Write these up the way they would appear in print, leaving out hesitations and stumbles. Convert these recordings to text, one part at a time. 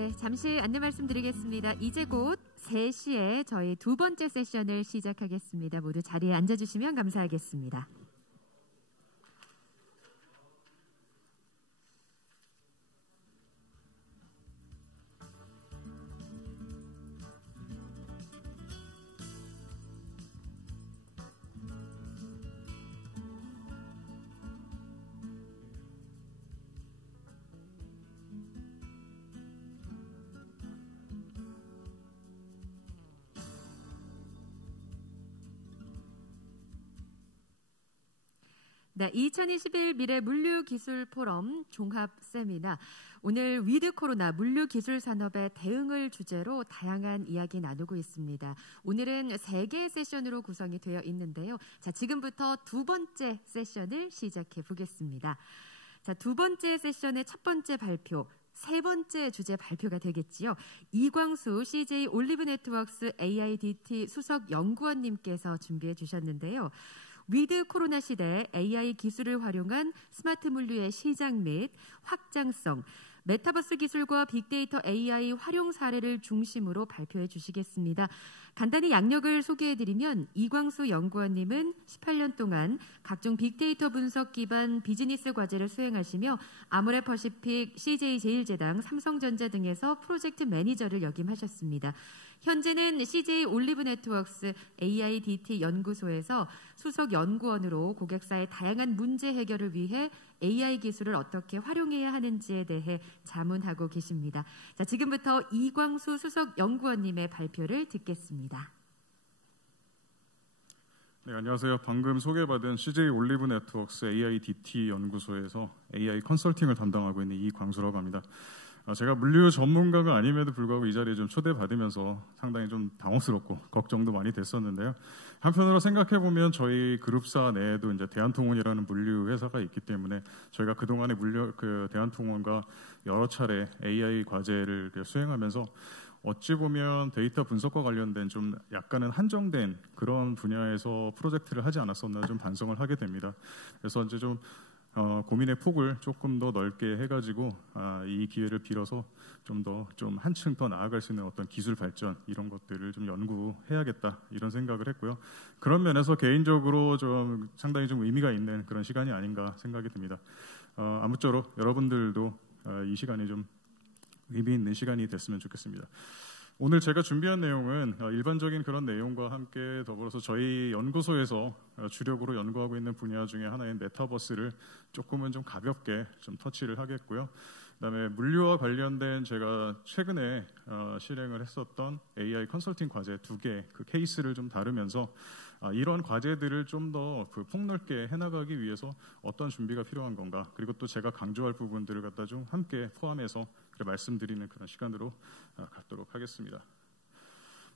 네, 잠시 안내 말씀드리겠습니다. 이제 곧 3시에 저희 두 번째 세션을 시작하겠습니다. 모두 자리에 앉아주시면 감사하겠습니다. 네, 2021 미래 물류기술 포럼 종합 세미나. 오늘 위드 코로나 물류기술 산업의 대응을 주제로 다양한 이야기 나누고 있습니다. 오늘은 3개의 세션으로 구성이 되어 있는데요. 자, 지금부터 두 번째 세션을 시작해 보겠습니다. 자, 두 번째 세션의 첫 번째 발표, 세 번째 주제 발표가 되겠지요. 이광수 CJ 올리브 네트워크스 AIDT 수석 연구원님께서 준비해 주셨는데요. 위드 코로나 시대 AI 기술을 활용한 스마트 물류의 시장 및 확장성, 메타버스 기술과 빅데이터 AI 활용 사례를 중심으로 발표해 주시겠습니다. 간단히 양력을 소개해드리면 이광수 연구원님은 18년 동안 각종 빅데이터 분석 기반 비즈니스 과제를 수행하시며 아모레퍼시픽, CJ제일제당, 삼성전자 등에서 프로젝트 매니저를 역임하셨습니다. 현재는 CJ 올리브 네트워크스 AIDT 연구소에서 수석 연구원으로 고객사의 다양한 문제 해결을 위해 AI 기술을 어떻게 활용해야 하는지에 대해 자문하고 계십니다. 자, 지금부터 이광수 수석 연구원님의 발표를 듣겠습니다. 네, 안녕하세요. 방금 소개받은 CJ 올리브 네트워크스 AIDT 연구소에서 AI 컨설팅을 담당하고 있는 이광수라고 합니다. 제가 물류 전문가가 아님에도 불구하고 이 자리에 좀 초대받으면서 상당히 좀 당혹스럽고 걱정도 많이 됐었는데요. 한편으로 생각해보면 저희 그룹사 내에도 이제 대한통운이라는 물류 회사가 있기 때문에 저희가 그동안에 대한통운과 여러 차례 AI 과제를 수행하면서 어찌 보면 데이터 분석과 관련된 좀 약간은 한정된 그런 분야에서 프로젝트를 하지 않았었나 좀 반성을 하게 됩니다. 그래서 이제 좀 고민의 폭을 조금 더 넓게 해가지고 이 기회를 빌어서 좀 한층 더 나아갈 수 있는 어떤 기술 발전 이런 것들을 좀 연구해야겠다 이런 생각을 했고요. 그런 면에서 개인적으로 좀 상당히 좀 의미가 있는 그런 시간이 아닌가 생각이 듭니다. 아무쪼록 여러분들도 이 시간이 좀 의미 있는 시간이 됐으면 좋겠습니다. 오늘 제가 준비한 내용은 일반적인 그런 내용과 함께 더불어서 저희 연구소에서 주력으로 연구하고 있는 분야 중에 하나인 메타버스를 조금은 좀 가볍게 좀 터치를 하겠고요. 그다음에 물류와 관련된 제가 최근에 실행을 했었던 AI 컨설팅 과제 2개 그 케이스를 좀 다루면서 이런 과제들을 좀 더 폭넓게 해나가기 위해서 어떤 준비가 필요한 건가, 그리고 또 제가 강조할 부분들을 갖다 좀 함께 포함해서 말씀드리는 그런 시간으로 갖도록 하겠습니다.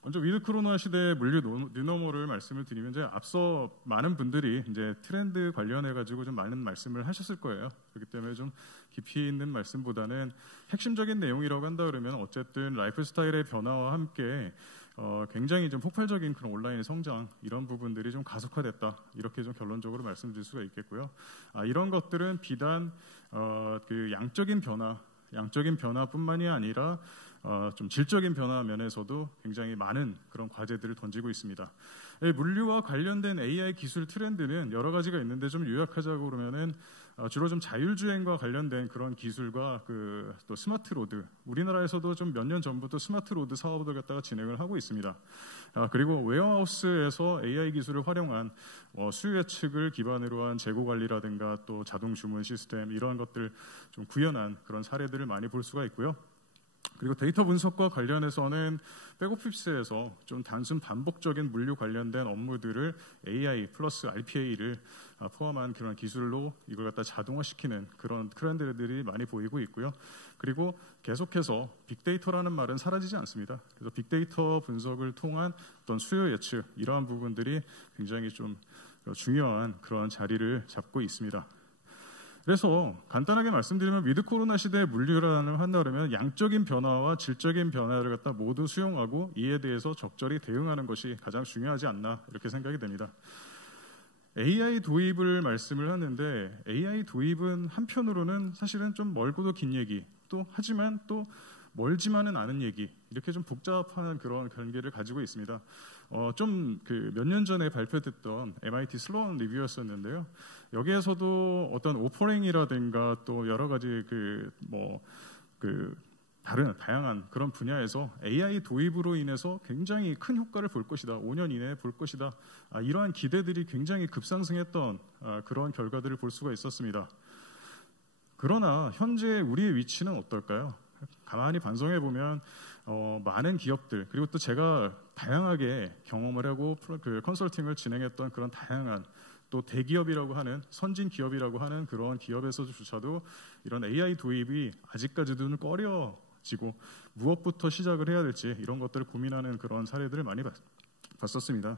먼저 위드 코로나 시대의 물류 뉴노멀을 말씀을 드리면 이제 앞서 많은 분들이 이제 트렌드 관련해 가지고 좀 많은 말씀을 하셨을 거예요. 그렇기 때문에 좀 깊이 있는 말씀보다는 핵심적인 내용이라고 한다 그러면 어쨌든 라이프 스타일의 변화와 함께 굉장히 좀 폭발적인 그런 온라인 성장 이런 부분들이 좀 가속화됐다 이렇게 좀 결론적으로 말씀드릴 수가 있겠고요. 이런 것들은 비단 그 양적인 변화뿐만이 아니라 좀 질적인 변화 면에서도 굉장히 많은 그런 과제들을 던지고 있습니다. 물류와 관련된 AI 기술 트렌드는 여러 가지가 있는데 좀 요약하자고 그러면은 주로 좀 자율주행과 관련된 그런 기술과 또 스마트 로드, 우리나라에서도 좀 몇 년 전부터 스마트 로드 사업을 갖다가 진행을 하고 있습니다. 그리고 웨어하우스에서 AI 기술을 활용한 수요 예측을 기반으로 한 재고 관리라든가 또 자동 주문 시스템 이러한 것들 좀 구현한 그런 사례들을 많이 볼 수가 있고요. 그리고 데이터 분석과 관련해서는 백오피스에서 좀 단순 반복적인 물류 관련된 업무들을 AI 플러스 RPA를 포함한 그런 기술로 이걸 갖다 자동화시키는 그런 트렌드들이 많이 보이고 있고요. 그리고 계속해서 빅데이터라는 말은 사라지지 않습니다. 그래서 빅데이터 분석을 통한 어떤 수요 예측 이러한 부분들이 굉장히 좀 중요한 그런 자리를 잡고 있습니다. 그래서 간단하게 말씀드리면 위드 코로나 시대의 물류라는 한다면 양적인 변화와 질적인 변화를 갖다 모두 수용하고 이에 대해서 적절히 대응하는 것이 가장 중요하지 않나 이렇게 생각이 됩니다. AI 도입을 말씀을 하는데 AI 도입은 한편으로는 사실은 좀 멀고도 긴 얘기 하지만 또 멀지만은 않은 얘기, 이렇게 좀 복잡한 그런 관계를 가지고 있습니다. 좀 그 몇 년 전에 발표됐던 MIT 슬론 리뷰였었는데요. 여기에서도 어떤 오퍼링이라든가 또 여러 가지 다른 다양한 그런 분야에서 AI 도입으로 인해서 굉장히 큰 효과를 볼 것이다. 5년 이내에 볼 것이다. 이러한 기대들이 굉장히 급상승했던 그런 결과들을 볼 수가 있었습니다. 그러나 현재 우리의 위치는 어떨까요? 가만히 반성해 보면 많은 기업들, 그리고 또 제가 다양하게 경험을 하고 그 컨설팅을 진행했던 그런 다양한 또 대기업이라고 하는 선진 기업이라고 하는 그런 기업에서조차도 이런 AI 도입이 아직까지도 꺼려지고 무엇부터 시작을 해야 될지 이런 것들을 고민하는 그런 사례들을 많이 봤었습니다.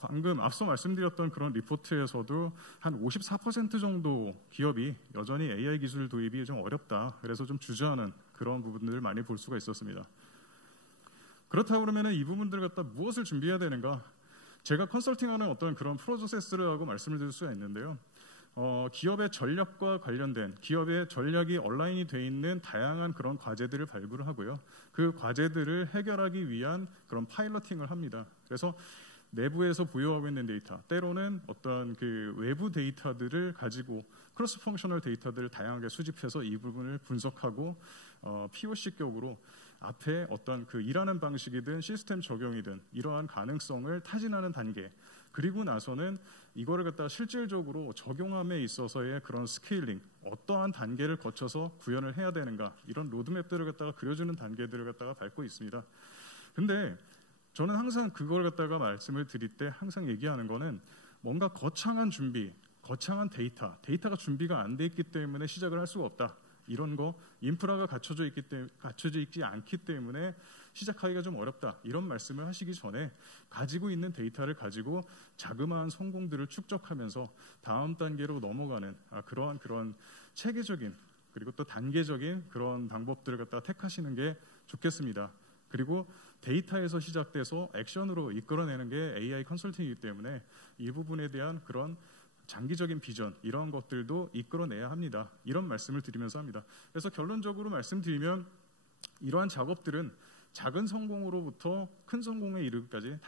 방금 앞서 말씀드렸던 그런 리포트에서도 한 54% 정도 기업이 여전히 AI 기술 도입이 좀 어렵다, 그래서 좀 주저하는 그런 부분들을 많이 볼 수가 있었습니다. 그렇다고 그러면 이 부분들 갖다 무엇을 준비해야 되는가? 제가 컨설팅하는 어떤 그런 프로세스를 하고 말씀을 드릴 수가 있는데요. 기업의 전략과 관련된 기업의 전략이 온라인이 돼 있는 다양한 그런 과제들을 발굴을 하고요. 그 과제들을 해결하기 위한 그런 파일러팅을 합니다. 그래서 내부에서 보유하고 있는 데이터, 때로는 어떤 그 외부 데이터들을 가지고 크로스 펑셔널 데이터들을 다양하게 수집해서 이 부분을 분석하고 POC격으로 앞에 어떤 그 일하는 방식이든 시스템 적용이든 이러한 가능성을 타진하는 단계, 그리고 나서는 이거를 갖다가 실질적으로 적용함에 있어서의 그런 스케일링, 어떠한 단계를 거쳐서 구현을 해야 되는가, 이런 로드맵들을 갖다가 그려주는 단계들을 갖다가 밟고 있습니다. 근데 저는 항상 그걸 갖다가 말씀을 드릴 때 항상 얘기하는 거는 뭔가 거창한 준비, 거창한 데이터가 준비가 안 돼 있기 때문에 시작을 할 수가 없다. 이런 거 인프라가 갖춰져 있지 않기 때문에 시작하기가 좀 어렵다. 이런 말씀을 하시기 전에 가지고 있는 데이터를 가지고 자그마한 성공들을 축적하면서 다음 단계로 넘어가는 그런 체계적인 그리고 또 단계적인 그런 방법들을 갖다 택하시는 게 좋겠습니다. 그리고 데이터에서 시작돼서 액션으로 이끌어내는 게 AI 컨설팅이기 때문에 이 부분에 대한 그런 장기적인 비전, 이런 것들도 이끌어내야 합니다. 이런 말씀을 드리면서 합니다. 그래서 결론적으로 말씀드리면 이러한 작업들은 작은 성공으로부터 큰 성공에 이르기까지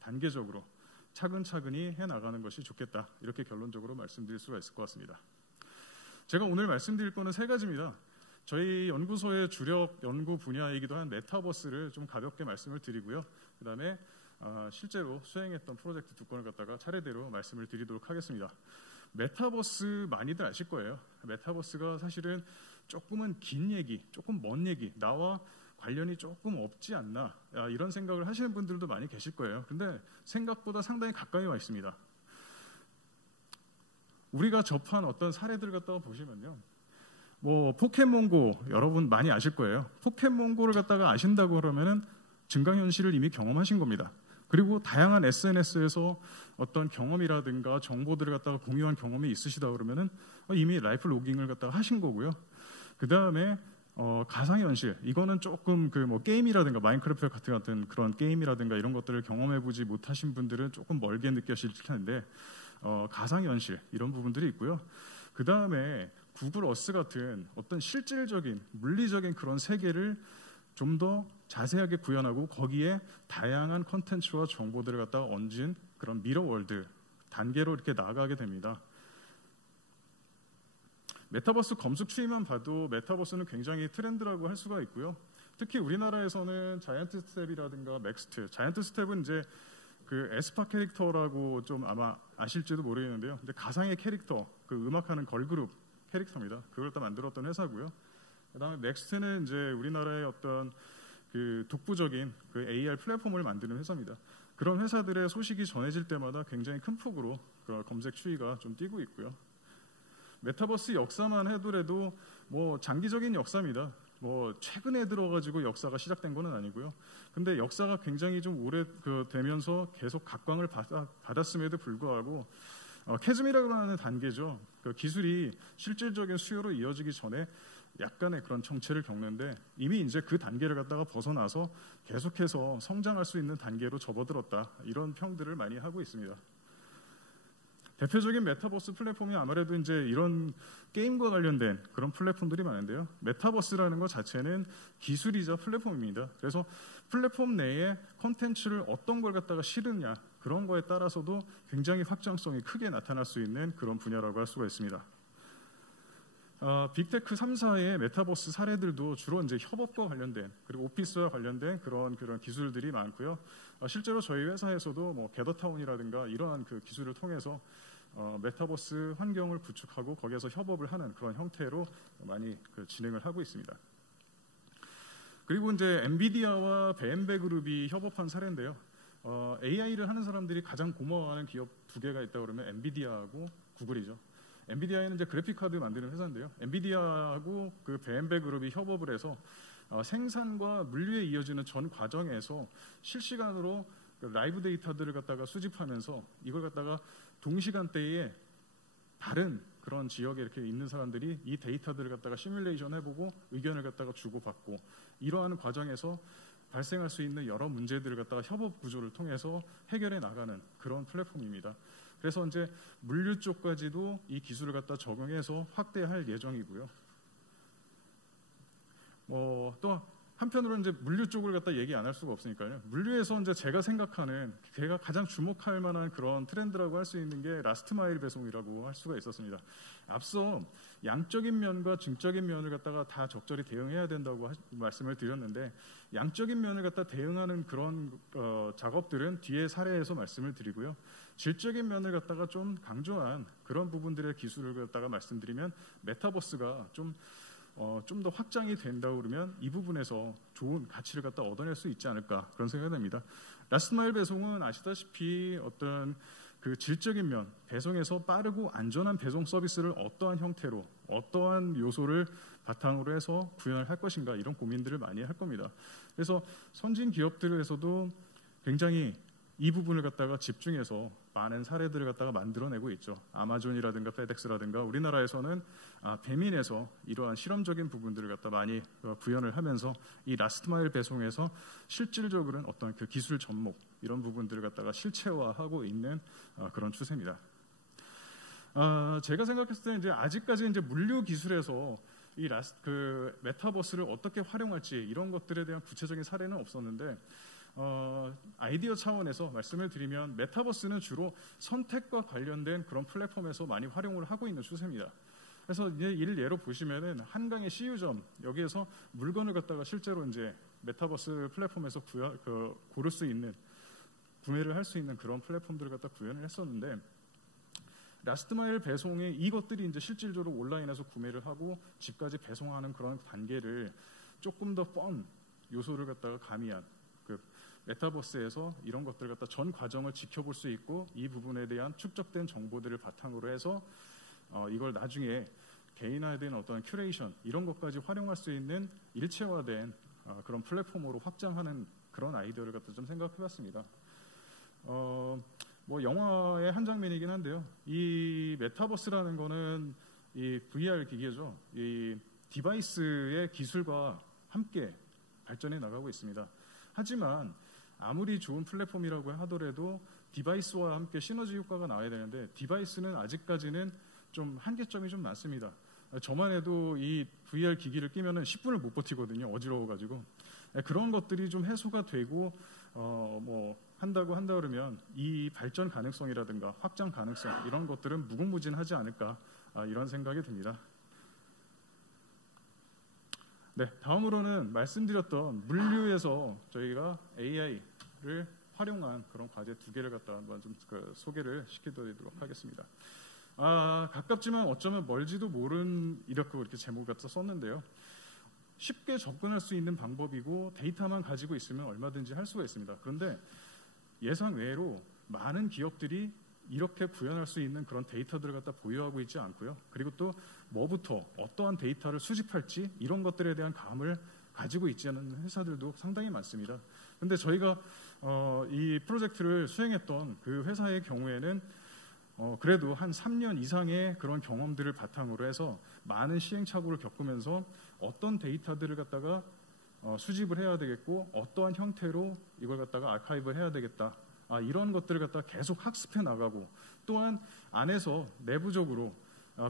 단계적으로 차근차근히 해나가는 것이 좋겠다. 이렇게 결론적으로 말씀드릴 수가 있을 것 같습니다. 제가 오늘 말씀드릴 거는 3가지입니다. 저희 연구소의 주력 연구 분야이기도 한 메타버스를 좀 가볍게 말씀을 드리고요. 그 다음에 실제로 수행했던 프로젝트 2건을 갖다가 차례대로 말씀을 드리도록 하겠습니다. 메타버스 많이들 아실 거예요. 메타버스가 사실은 조금은 긴 얘기, 조금 먼 얘기, 나와 관련이 조금 없지 않나, 이런 생각을 하시는 분들도 많이 계실 거예요. 근데 생각보다 상당히 가까이 와 있습니다. 우리가 접한 어떤 사례들을 갖다가 보시면요, 포켓몬고 여러분 많이 아실 거예요. 포켓몬고를 갖다가 아신다고 그러면은 증강현실을 이미 경험하신 겁니다. 그리고 다양한 SNS에서 어떤 경험이라든가 정보들을 갖다가 공유한 경험이 있으시다 그러면은 이미 라이프 로깅을 갖다가 하신 거고요. 그 다음에 가상현실, 이거는 조금 게임이라든가 마인크래프트 같은 그런 게임이라든가 이런 것들을 경험해보지 못하신 분들은 조금 멀게 느껴질 텐데 가상현실 이런 부분들이 있고요. 그 다음에 구글 어스 같은 어떤 실질적인 물리적인 그런 세계를 좀 더 자세하게 구현하고 거기에 다양한 컨텐츠와 정보들을 갖다가 얹은 그런 미러월드 단계로 이렇게 나아가게 됩니다. 메타버스 검색 추이만 봐도 메타버스는 굉장히 트렌드라고 할 수가 있고요. 특히 우리나라에서는 자이언트 스텝이라든가 맥스트, 자이언트 스텝은 이제 그 에스파 캐릭터라고 좀 아마 아실지도 모르겠는데요. 근데 가상의 캐릭터, 그 음악하는 걸그룹 캐릭터입니다. 그걸 다 만들었던 회사고요. 그다음에 넥스트는 이제 우리나라의 어떤 그 독보적인 그 AR 플랫폼을 만드는 회사입니다. 그런 회사들의 소식이 전해질 때마다 굉장히 큰 폭으로 그 검색 추이가 좀 뛰고 있고요. 메타버스 역사만 해도라도 장기적인 역사입니다. 최근에 들어가지고 역사가 시작된 건 아니고요. 근데 역사가 굉장히 좀 오래 되면서 계속 각광을 받았음에도 불구하고 캐즘이라고 하는 단계죠. 그 기술이 실질적인 수요로 이어지기 전에 약간의 그런 정체를 겪는데 이미 이제 그 단계를 갖다가 벗어나서 계속해서 성장할 수 있는 단계로 접어들었다. 이런 평들을 많이 하고 있습니다. 대표적인 메타버스 플랫폼이 아무래도 이제 이런 게임과 관련된 그런 플랫폼들이 많은데요. 메타버스라는 것 자체는 기술이자 플랫폼입니다. 그래서 플랫폼 내에 콘텐츠를 어떤 걸 갖다가 실으냐 그런 거에 따라서도 굉장히 확장성이 크게 나타날 수 있는 그런 분야라고 할 수가 있습니다. 빅테크 3사의 메타버스 사례들도 주로 이제 협업과 관련된 그리고 오피스와 관련된 그런 기술들이 많고요. 실제로 저희 회사에서도 뭐 게더타운이라든가 이러한 그 기술을 통해서 메타버스 환경을 구축하고 거기에서 협업을 하는 그런 형태로 많이 진행을 하고 있습니다. 그리고 이제 엔비디아와 벤베 그룹이 협업한 사례인데요. AI를 하는 사람들이 가장 고마워하는 기업 두 개가 있다고 그러면 엔비디아하고 구글이죠. 엔비디아는 이제 그래픽 카드 만드는 회사인데요. 엔비디아하고 그 벤베 그룹이 협업을 해서 생산과 물류에 이어지는 전 과정에서 실시간으로 라이브 데이터들을 갖다가 수집하면서 이걸 갖다가 동시간대에 다른 그런 지역에 이렇게 있는 사람들이 이 데이터들을 갖다가 시뮬레이션 해보고 의견을 갖다가 주고받고 이러한 과정에서 발생할 수 있는 여러 문제들을 갖다가 협업 구조를 통해서 해결해 나가는 그런 플랫폼입니다. 그래서 이제 물류 쪽까지도 이 기술을 갖다 적용해서 확대할 예정이고요. 또 한편으로 이제 물류 쪽을 갖다 얘기 안 할 수가 없으니까요. 물류에서 이제 제가 생각하는 제가 가장 주목할 만한 그런 트렌드라고 할 수 있는 게 라스트 마일 배송이라고 할 수가 있었습니다. 앞서 양적인 면과 질적인 면을 갖다가 다 적절히 대응해야 된다고 말씀을 드렸는데 양적인 면을 갖다 대응하는 그런 작업들은 뒤에 사례에서 말씀을 드리고요. 질적인 면을 갖다가 좀 강조한 그런 부분들의 기술을 갖다가 말씀드리면 메타버스가 좀 더 확장이 된다고 그러면 이 부분에서 좋은 가치를 갖다 얻어낼 수 있지 않을까 그런 생각이 듭니다. 라스트 마일 배송은 아시다시피 어떤 그 질적인 면, 배송에서 빠르고 안전한 배송 서비스를 어떠한 형태로, 어떠한 요소를 바탕으로 해서 구현을 할 것인가 이런 고민들을 많이 할 겁니다. 그래서 선진 기업들에서도 굉장히 이 부분을 갖다가 집중해서 많은 사례들을 갖다가 만들어내고 있죠. 아마존이라든가 페덱스라든가 우리나라에서는 배민에서 이러한 실험적인 부분들을 갖다 많이 구현을 하면서 이 라스트 마일 배송에서 실질적으로는 어떤 그 기술 접목 이런 부분들을 갖다가 실체화하고 있는 그런 추세입니다. 제가 생각했을 때 이제 아직까지 이제 물류 기술에서 이 메타버스를 어떻게 활용할지 이런 것들에 대한 구체적인 사례는 없었는데 아이디어 차원에서 말씀을 드리면 메타버스는 주로 선택과 관련된 그런 플랫폼에서 많이 활용을 하고 있는 추세입니다. 그래서 이제 이를 예로 보시면은 한강의 CU점 여기에서 물건을 갖다가 실제로 이제 메타버스 플랫폼에서 고를 수 있는 구매를 할 수 있는 그런 플랫폼들을 갖다 구현을 했었는데 라스트 마일 배송에 이것들이 이제 실질적으로 온라인에서 구매를 하고 집까지 배송하는 그런 단계를 조금 더 뻔 요소를 갖다가 가미한 메타버스에서 이런 것들을 갖다 전 과정을 지켜볼 수 있고 이 부분에 대한 축적된 정보들을 바탕으로 해서 이걸 나중에 개인화된 어떤 큐레이션 이런 것까지 활용할 수 있는 일체화된 그런 플랫폼으로 확장하는 그런 아이디어를 갖다 좀 생각해봤습니다. 뭐 영화의 한 장면이긴 한데요. 이 메타버스라는 거는 이 VR 기계죠. 이 디바이스의 기술과 함께 발전해 나가고 있습니다. 하지만 아무리 좋은 플랫폼이라고 하더라도 디바이스와 함께 시너지 효과가 나와야 되는데 디바이스는 아직까지는 좀 한계점이 좀 많습니다. 저만 해도 이 VR 기기를 끼면은 10분을 못 버티거든요. 어지러워가지고 그런 것들이 좀 해소가 되고 뭐 한다 그러면 이 발전 가능성이라든가 확장 가능성 이런 것들은 무궁무진하지 않을까 이런 생각이 듭니다. 네, 다음으로는 말씀드렸던 물류에서 저희가 AI를 활용한 그런 과제 두 개를 갖다 한번 좀 소개를 시켜드리도록 하겠습니다. 가깝지만 어쩌면 멀지도 모른 이렇게 제목을 갖다 썼는데요. 쉽게 접근할 수 있는 방법이고 데이터만 가지고 있으면 얼마든지 할 수가 있습니다. 그런데 예상 외로 많은 기업들이 이렇게 구현할 수 있는 그런 데이터들을 갖다 보유하고 있지 않고요. 그리고 또 뭐부터 어떠한 데이터를 수집할지 이런 것들에 대한 감을 가지고 있지 않은 회사들도 상당히 많습니다. 그런데 저희가 이 프로젝트를 수행했던 그 회사의 경우에는 그래도 한 3년 이상의 그런 경험들을 바탕으로 해서 많은 시행착오를 겪으면서 어떤 데이터들을 갖다가 수집을 해야 되겠고 어떠한 형태로 이걸 갖다가 아카이브를 해야 되겠다. 이런 것들을 갖다 계속 학습해 나가고 또한 안에서 내부적으로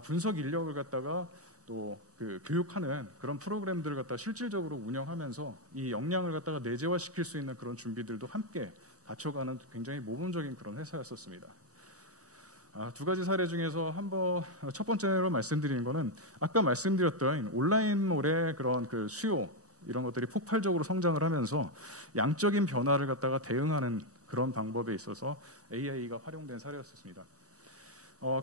분석 인력을 갖다가 또 그 교육하는 그런 프로그램들을 갖다가 실질적으로 운영하면서 이 역량을 갖다가 내재화시킬 수 있는 그런 준비들도 함께 갖춰가는 굉장히 모범적인 그런 회사였었습니다. 두 가지 사례 중에서 한번 첫 번째로 말씀드리는 거는 아까 말씀드렸던 온라인몰의 그런 그 수요 이런 것들이 폭발적으로 성장을 하면서 양적인 변화를 갖다가 대응하는 그런 방법에 있어서 AI가 활용된 사례였습니다.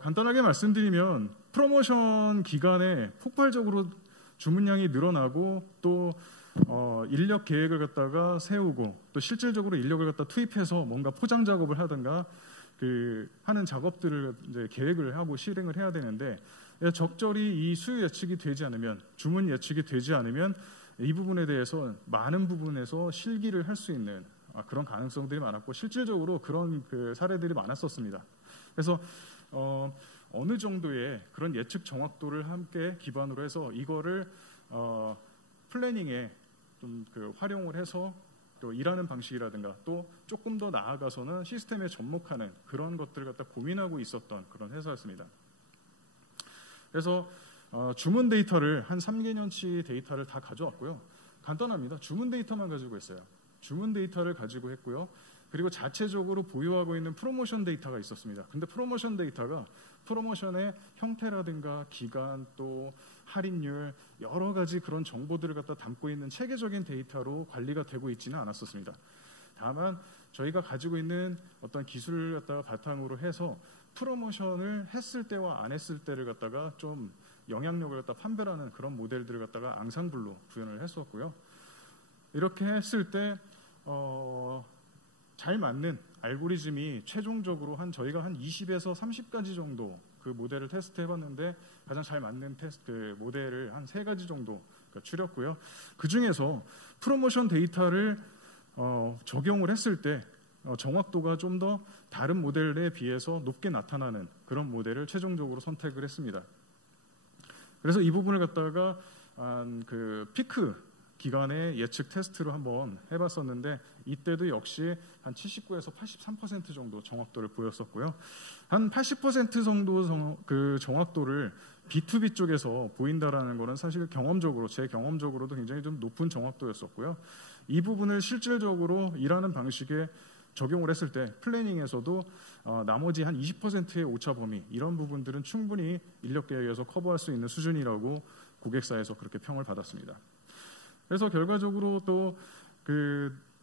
간단하게 말씀드리면 프로모션 기간에 폭발적으로 주문량이 늘어나고 또 인력 계획을 갖다가 세우고 또 실질적으로 인력을 갖다 투입해서 뭔가 포장 작업을 하든가 하는 작업들을 이제 계획을 하고 실행을 해야 되는데 적절히 이 수요 예측이 되지 않으면 주문 예측이 되지 않으면 이 부분에 대해서 많은 부분에서 실기를 할 수 있는 그런 가능성들이 많았고 실질적으로 그런 사례들이 많았었습니다. 그래서 어느 정도의 그런 예측 정확도를 함께 기반으로 해서 이거를 플래닝에 좀 활용을 해서 또 일하는 방식이라든가 또 조금 더 나아가서는 시스템에 접목하는 그런 것들을 갖다 고민하고 있었던 그런 회사였습니다. 그래서 주문 데이터를 한 3개년치 데이터를 다 가져왔고요. 간단합니다. 주문 데이터만 가지고 있어요. 주문 데이터를 가지고 했고요. 그리고 자체적으로 보유하고 있는 프로모션 데이터가 있었습니다. 근데 프로모션 데이터가 프로모션의 형태라든가 기간 또 할인율 여러 가지 그런 정보들을 갖다 담고 있는 체계적인 데이터로 관리가 되고 있지는 않았었습니다. 다만 저희가 가지고 있는 어떤 기술을 갖다가 바탕으로 해서 프로모션을 했을 때와 안 했을 때를 갖다가 좀 영향력을 갖다 판별하는 그런 모델들을 갖다가 앙상블로 구현을 했었고요. 이렇게 했을 때 잘 맞는 알고리즘이 최종적으로 저희가 한 20에서 30가지 정도 그 모델을 테스트해봤는데 가장 잘 맞는 모델을 한 3가지 정도 추렸고요. 그 중에서 프로모션 데이터를 적용을 했을 때 정확도가 좀 더 다른 모델에 비해서 높게 나타나는 그런 모델을 최종적으로 선택을 했습니다. 그래서 이 부분을 갖다가 피크 기간의 예측 테스트로 한번 해봤었는데 이때도 역시 한 79에서 83% 정도 정확도를 보였었고요. 한 80% 정도 그 정확도를 B2B 쪽에서 보인다라는 거는 사실 제 경험적으로도 굉장히 좀 높은 정확도였었고요. 이 부분을 실질적으로 일하는 방식에 적용을 했을 때 플래닝에서도 나머지 한 20%의 오차 범위 이런 부분들은 충분히 인력 계획에서 커버할 수 있는 수준이라고 고객사에서 그렇게 평을 받았습니다. 그래서 결과적으로 또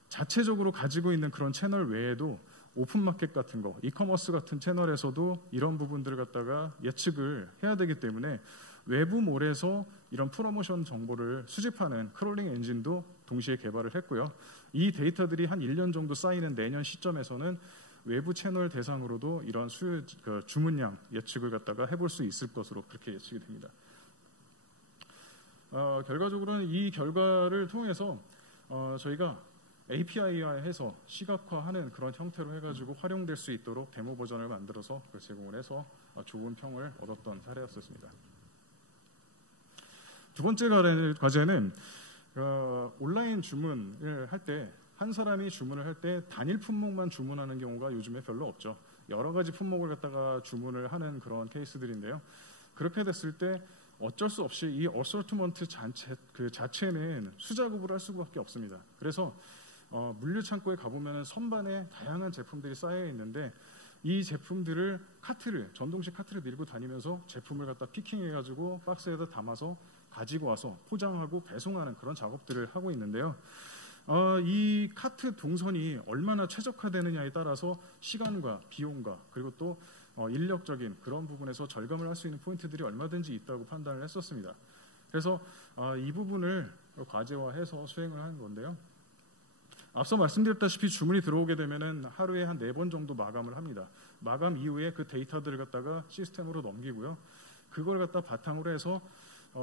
자체적으로 가지고 있는 그런 채널 외에도 오픈마켓 같은 거, 이커머스 같은 채널에서도 이런 부분들을 갖다가 예측을 해야 되기 때문에 외부 몰에서 이런 프로모션 정보를 수집하는 크롤링 엔진도 동시에 개발을 했고요. 이 데이터들이 한 1년 정도 쌓이는 내년 시점에서는 외부 채널 대상으로도 이런 주문량 예측을 갖다가 해볼 수 있을 것으로 그렇게 예측이 됩니다. 결과적으로는 이 결과를 통해서 저희가 API화해서 시각화하는 그런 형태로 해가지고 활용될 수 있도록 데모 버전을 만들어서 제공을 해서 좋은 평을 얻었던 사례였습니다. 두 번째 과제는 온라인 주문을 할 때 한 사람이 주문을 할 때 단일 품목만 주문하는 경우가 요즘에 별로 없죠. 여러 가지 품목을 갖다가 주문을 하는 그런 케이스들인데요. 그렇게 됐을 때 어쩔 수 없이 이 어소트먼트 자체는 수작업을 할 수밖에 없습니다. 그래서 물류 창고에 가보면 선반에 다양한 제품들이 쌓여 있는데 이 제품들을 전동식 카트를 밀고 다니면서 제품을 갖다 피킹해가지고 박스에다 담아서 가지고 와서 포장하고 배송하는 그런 작업들을 하고 있는데요. 이 카트 동선이 얼마나 최적화되느냐에 따라서 시간과 비용과 그리고 또 인력적인 그런 부분에서 절감을 할 수 있는 포인트들이 얼마든지 있다고 판단을 했었습니다. 그래서 이 부분을 과제화해서 수행을 한 건데요. 앞서 말씀드렸다시피 주문이 들어오게 되면은 하루에 한 4번 정도 마감을 합니다. 마감 이후에 그 데이터들을 갖다가 시스템으로 넘기고요. 그걸 갖다 바탕으로 해서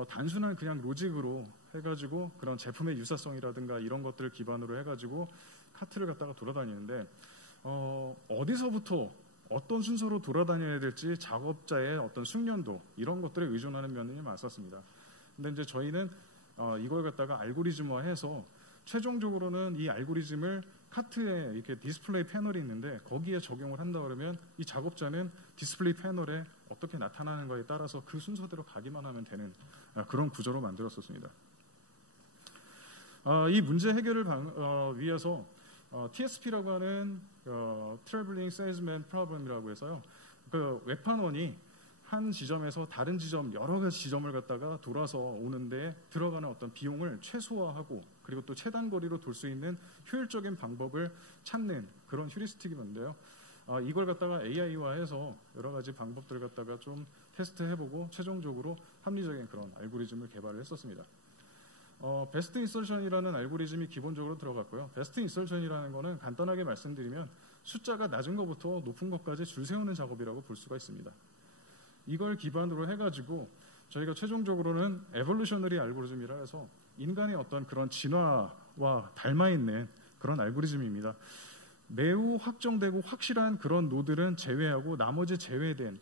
단순한 그냥 로직으로 해가지고 그런 제품의 유사성이라든가 이런 것들을 기반으로 해가지고 카트를 갖다가 돌아다니는데 어디서부터 어떤 순서로 돌아다녀야 될지 작업자의 어떤 숙련도 이런 것들에 의존하는 면이 많았습니다. 근데 이제 저희는 이걸 갖다가 알고리즘화해서 최종적으로는 이 알고리즘을 카트에 이렇게 디스플레이 패널이 있는데 거기에 적용을 한다 그러면 이 작업자는 디스플레이 패널에 어떻게 나타나는 거에 따라서 그 순서대로 가기만 하면 되는 그런 구조로 만들었었습니다. 이 문제 해결을 위해서 TSP라고 하는 Traveling Salesman Problem이라고 해서요. 그 웹판원이 한 지점에서 다른 지점 여러 가지 지점을 갖다가 돌아서 오는데 들어가는 어떤 비용을 최소화하고 그리고 또 최단 거리로 돌 수 있는 효율적인 방법을 찾는 그런 휴리스틱인데요. 이걸 갖다가 AI화해서 여러 가지 방법들을 갖다가 좀 테스트해보고 최종적으로 합리적인 그런 알고리즘을 개발을 했었습니다. 베스트 인설션이라는 알고리즘이 기본적으로 들어갔고요. 베스트 인설션이라는 거는 간단하게 말씀드리면 숫자가 낮은 것부터 높은 것까지 줄 세우는 작업이라고 볼 수가 있습니다. 이걸 기반으로 해가지고 저희가 최종적으로는 에볼루셔너리 알고리즘이라 해서 인간의 어떤 그런 진화와 닮아있는 그런 알고리즘입니다. 매우 확정되고 확실한 그런 노드는 제외하고 나머지 제외된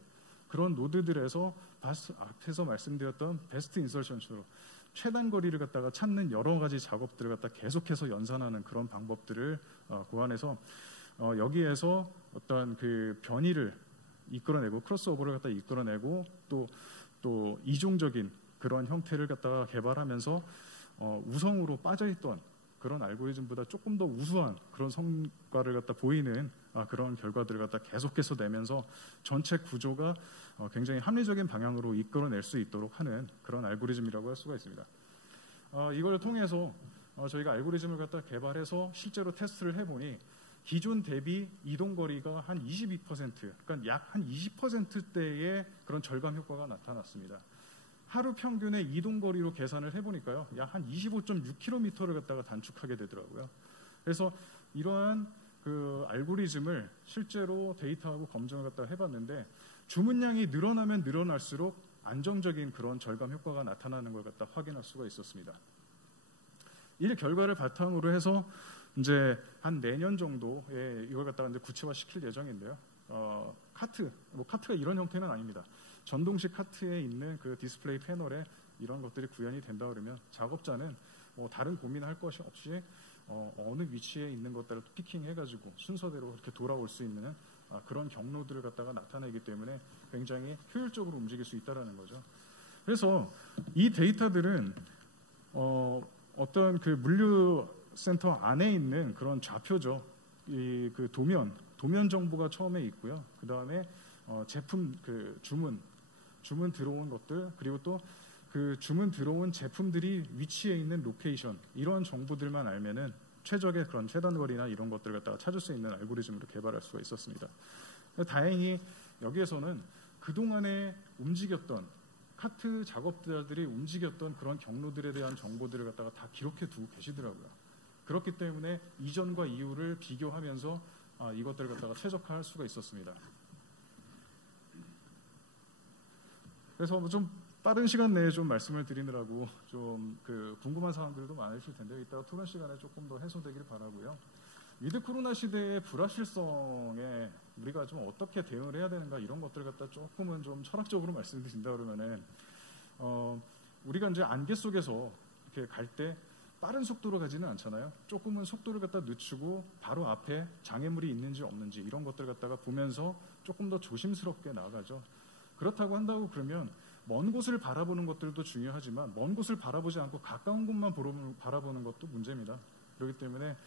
그런 노드들에서 앞에서 말씀드렸던 베스트 인설션처럼 최단 거리를 갖다가 찾는 여러 가지 작업들을 갖다 계속해서 연산하는 그런 방법들을 고안해서 여기에서 어떤 그 변이를 이끌어내고 크로스오버를 갖다 이끌어내고 또 이종적인 그런 형태를 갖다가 개발하면서 우성으로 빠져있던 그런 알고리즘보다 조금 더 우수한 그런 성과를 갖다 보이는 그런 결과들을 갖다 계속해서 내면서 전체 구조가 굉장히 합리적인 방향으로 이끌어낼 수 있도록 하는 그런 알고리즘이라고 할 수가 있습니다. 이걸 통해서 저희가 알고리즘을 갖다 개발해서 실제로 테스트를 해보니 기존 대비 이동 거리가 한 22%, 그러니까 약 한 20%대의 그런 절감 효과가 나타났습니다. 하루 평균의 이동 거리로 계산을 해보니까요, 약 한 25.6km를 갖다가 단축하게 되더라고요. 그래서 이러한 그 알고리즘을 실제로 데이터하고 검증을 갖다가 해봤는데 주문량이 늘어나면 늘어날수록 안정적인 그런 절감 효과가 나타나는 걸 갖다 확인할 수가 있었습니다. 이 결과를 바탕으로 해서 이제 한 내년 정도에 이걸 갖다가 이제 구체화 시킬 예정인데요. 카트가 이런 형태는 아닙니다. 전동식 카트에 있는 그 디스플레이 패널에 이런 것들이 구현이 된다 그러면 작업자는 다른 고민할 것이 없이 어느 위치에 있는 것들을 피킹해가지고 순서대로 이렇게 돌아올 수 있는 그런 경로들을 갖다가 나타내기 때문에 굉장히 효율적으로 움직일 수 있다라는 거죠. 그래서 이 데이터들은 어떤 그 물류 센터 안에 있는 그런 좌표죠. 이 그 도면 정보가 처음에 있고요. 그 다음에 제품 그 주문 들어온 것들 그리고 또 그 주문 들어온 제품들이 위치해 있는 로케이션 이런 정보들만 알면은 최적의 그런 최단거리나 이런 것들을 갖다가 찾을 수 있는 알고리즘으로 개발할 수가 있었습니다. 다행히 여기에서는 그동안에 움직였던 카트 작업자들이 움직였던 그런 경로들에 대한 정보들을 갖다가 다 기록해 두고 계시더라고요. 그렇기 때문에 이전과 이후를 비교하면서 이것들을 갖다가 최적화할 수가 있었습니다. 그래서 좀 빠른 시간 내에 좀 말씀을 드리느라고 좀 그 궁금한 사항들도 많으실 텐데 이따가 토론 시간에 조금 더 해소되길 바라고요. 위드 코로나 시대의 불확실성에 우리가 좀 어떻게 대응을 해야 되는가 이런 것들 갖다 조금은 좀 철학적으로 말씀드린다 그러면은 우리가 이제 안개 속에서 이렇게 갈 때 빠른 속도로 가지는 않잖아요. 조금은 속도를 갖다 늦추고 바로 앞에 장애물이 있는지 없는지 이런 것들 갖다가 보면서 조금 더 조심스럽게 나아가죠. 그렇다고 한다고 그러면 먼 곳을 바라보는 것들도 중요하지만 먼 곳을 바라보지 않고 가까운 곳만 바라보는 것도 문제입니다. 그렇기 때문에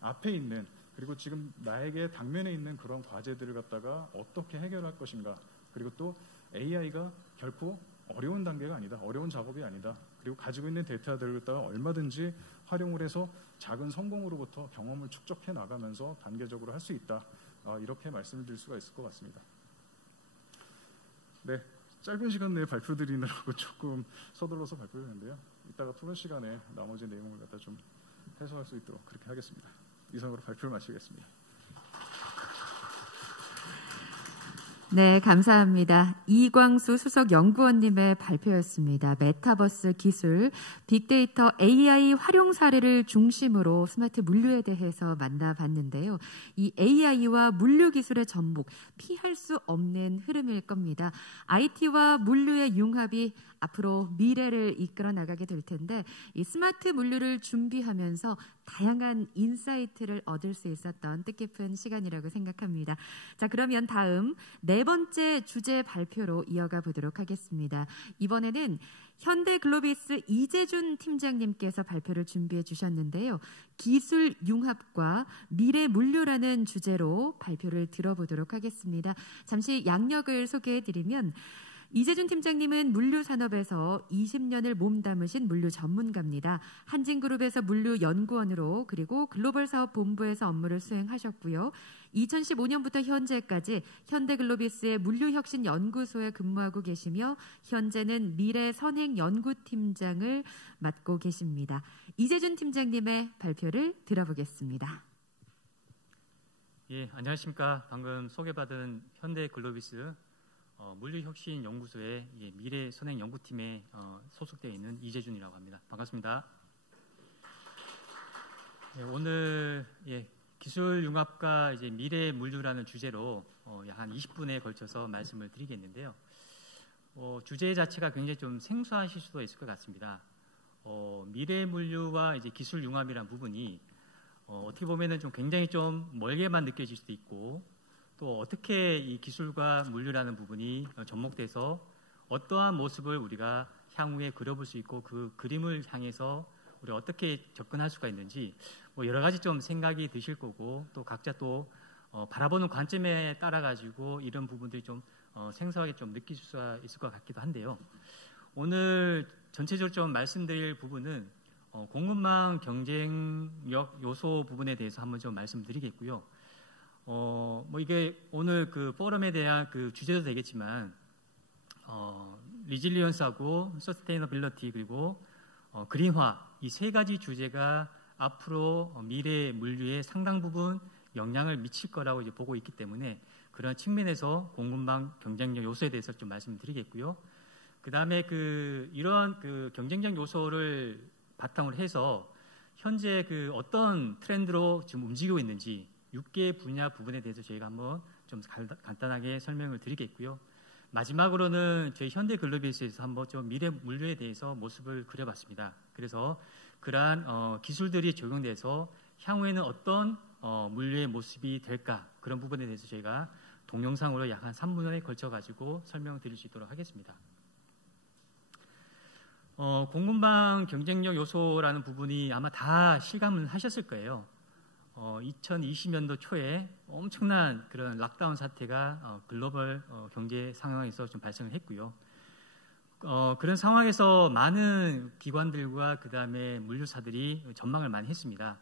앞에 있는 그리고 지금 나에게 당면에 있는 그런 과제들을 갖다가 어떻게 해결할 것인가 그리고 또 AI가 결코 어려운 단계가 아니다. 어려운 작업이 아니다. 그리고 가지고 있는 데이터들을 갖다가 얼마든지 활용을 해서 작은 성공으로부터 경험을 축적해 나가면서 단계적으로 할 수 있다. 이렇게 말씀을 드릴 수가 있을 것 같습니다. 네, 짧은 시간 내에 발표 드리느라고 조금 서둘러서 발표를 했는데요. 이따가 토론 시간에 나머지 내용을 갖다 좀 해소할 수 있도록 그렇게 하겠습니다. 이상으로 발표를 마치겠습니다. 네, 감사합니다. 이광수 수석 연구원님의 발표였습니다. 메타버스 기술, 빅데이터 AI 활용 사례를 중심으로 스마트 물류에 대해서 만나봤는데요. 이 AI와 물류 기술의 전복, 피할 수 없는 흐름일 겁니다. IT와 물류의 융합이 앞으로 미래를 이끌어 나가게 될 텐데, 이 스마트 물류를 준비하면서 다양한 인사이트를 얻을 수 있었던 뜻깊은 시간이라고 생각합니다. 자, 그러면 다음 네 번째 주제 발표로 이어가 보도록 하겠습니다. 이번에는 현대글로비스 이재준 팀장님께서 발표를 준비해 주셨는데요. 기술 융합과 미래 물류라는 주제로 발표를 들어보도록 하겠습니다. 잠시 양력을 소개해 드리면 이재준 팀장님은 물류 산업에서 20년을 몸담으신 물류 전문가입니다. 한진그룹에서 물류 연구원으로 그리고 글로벌 사업 본부에서 업무를 수행하셨고요. 2015년부터 현재까지 현대글로비스의 물류혁신 연구소에 근무하고 계시며 현재는 미래 선행 연구팀장을 맡고 계십니다. 이재준 팀장님의 발표를 들어보겠습니다. 예, 안녕하십니까. 방금 소개받은 현대글로비스 물류혁신연구소의 미래 선행연구팀에 소속되어 있는 이재준이라고 합니다. 반갑습니다. 오늘 기술 융합과 미래 물류라는 주제로 약 한 20분에 걸쳐서 말씀을 드리겠는데요. 주제 자체가 굉장히 좀 생소하실 수도 있을 것 같습니다. 미래 물류와 기술 융합이라는 부분이 어떻게 보면은 좀 굉장히 좀 멀게만 느껴질 수도 있고, 또 어떻게 이 기술과 물류라는 부분이 접목돼서 어떠한 모습을 우리가 향후에 그려볼 수 있고 그 그림을 향해서 우리가 어떻게 접근할 수가 있는지 여러 가지 좀 생각이 드실 거고, 또 각자 또 바라보는 관점에 따라 가지고 이런 부분들이 좀 생소하게 좀 느끼실 수가 있을 것 같기도 한데요. 오늘 전체적으로 좀 말씀드릴 부분은 공급망 경쟁력 요소 부분에 대해서 한번 좀 말씀드리겠고요. 이게 오늘 그 포럼에 대한 그 주제도 되겠지만, 리질리언스하고 서스테이너빌리티 그리고 그린화, 이 세 가지 주제가 앞으로 미래 물류에 상당 부분 영향을 미칠 거라고 보고 있기 때문에, 그런 측면에서 공급망 경쟁력 요소에 대해서 좀 말씀드리겠고요. 그 다음에 이러한 경쟁력 요소를 바탕으로 해서 현재 어떤 트렌드로 지금 움직이고 있는지 6개 분야 부분에 대해서 저희가 한번 좀 간단하게 설명을 드리겠고요. 마지막으로는 저희 현대글로비스에서 한번 좀 미래 물류에 대해서 모습을 그려봤습니다. 그래서 그러한 기술들이 적용돼서 향후에는 어떤 물류의 모습이 될까, 그런 부분에 대해서 저희가 동영상으로 약 한 3분에 걸쳐 가지고 설명을 드릴 수 있도록 하겠습니다. 공급망 경쟁력 요소라는 부분이 아마 다 실감을 하셨을 거예요. 2020년도 초에 엄청난 그런 락다운 사태가 글로벌 경제 상황에서 좀 발생을 했고요. 그런 상황에서 많은 기관들과 그 다음에 물류사들이 전망을 많이 했습니다.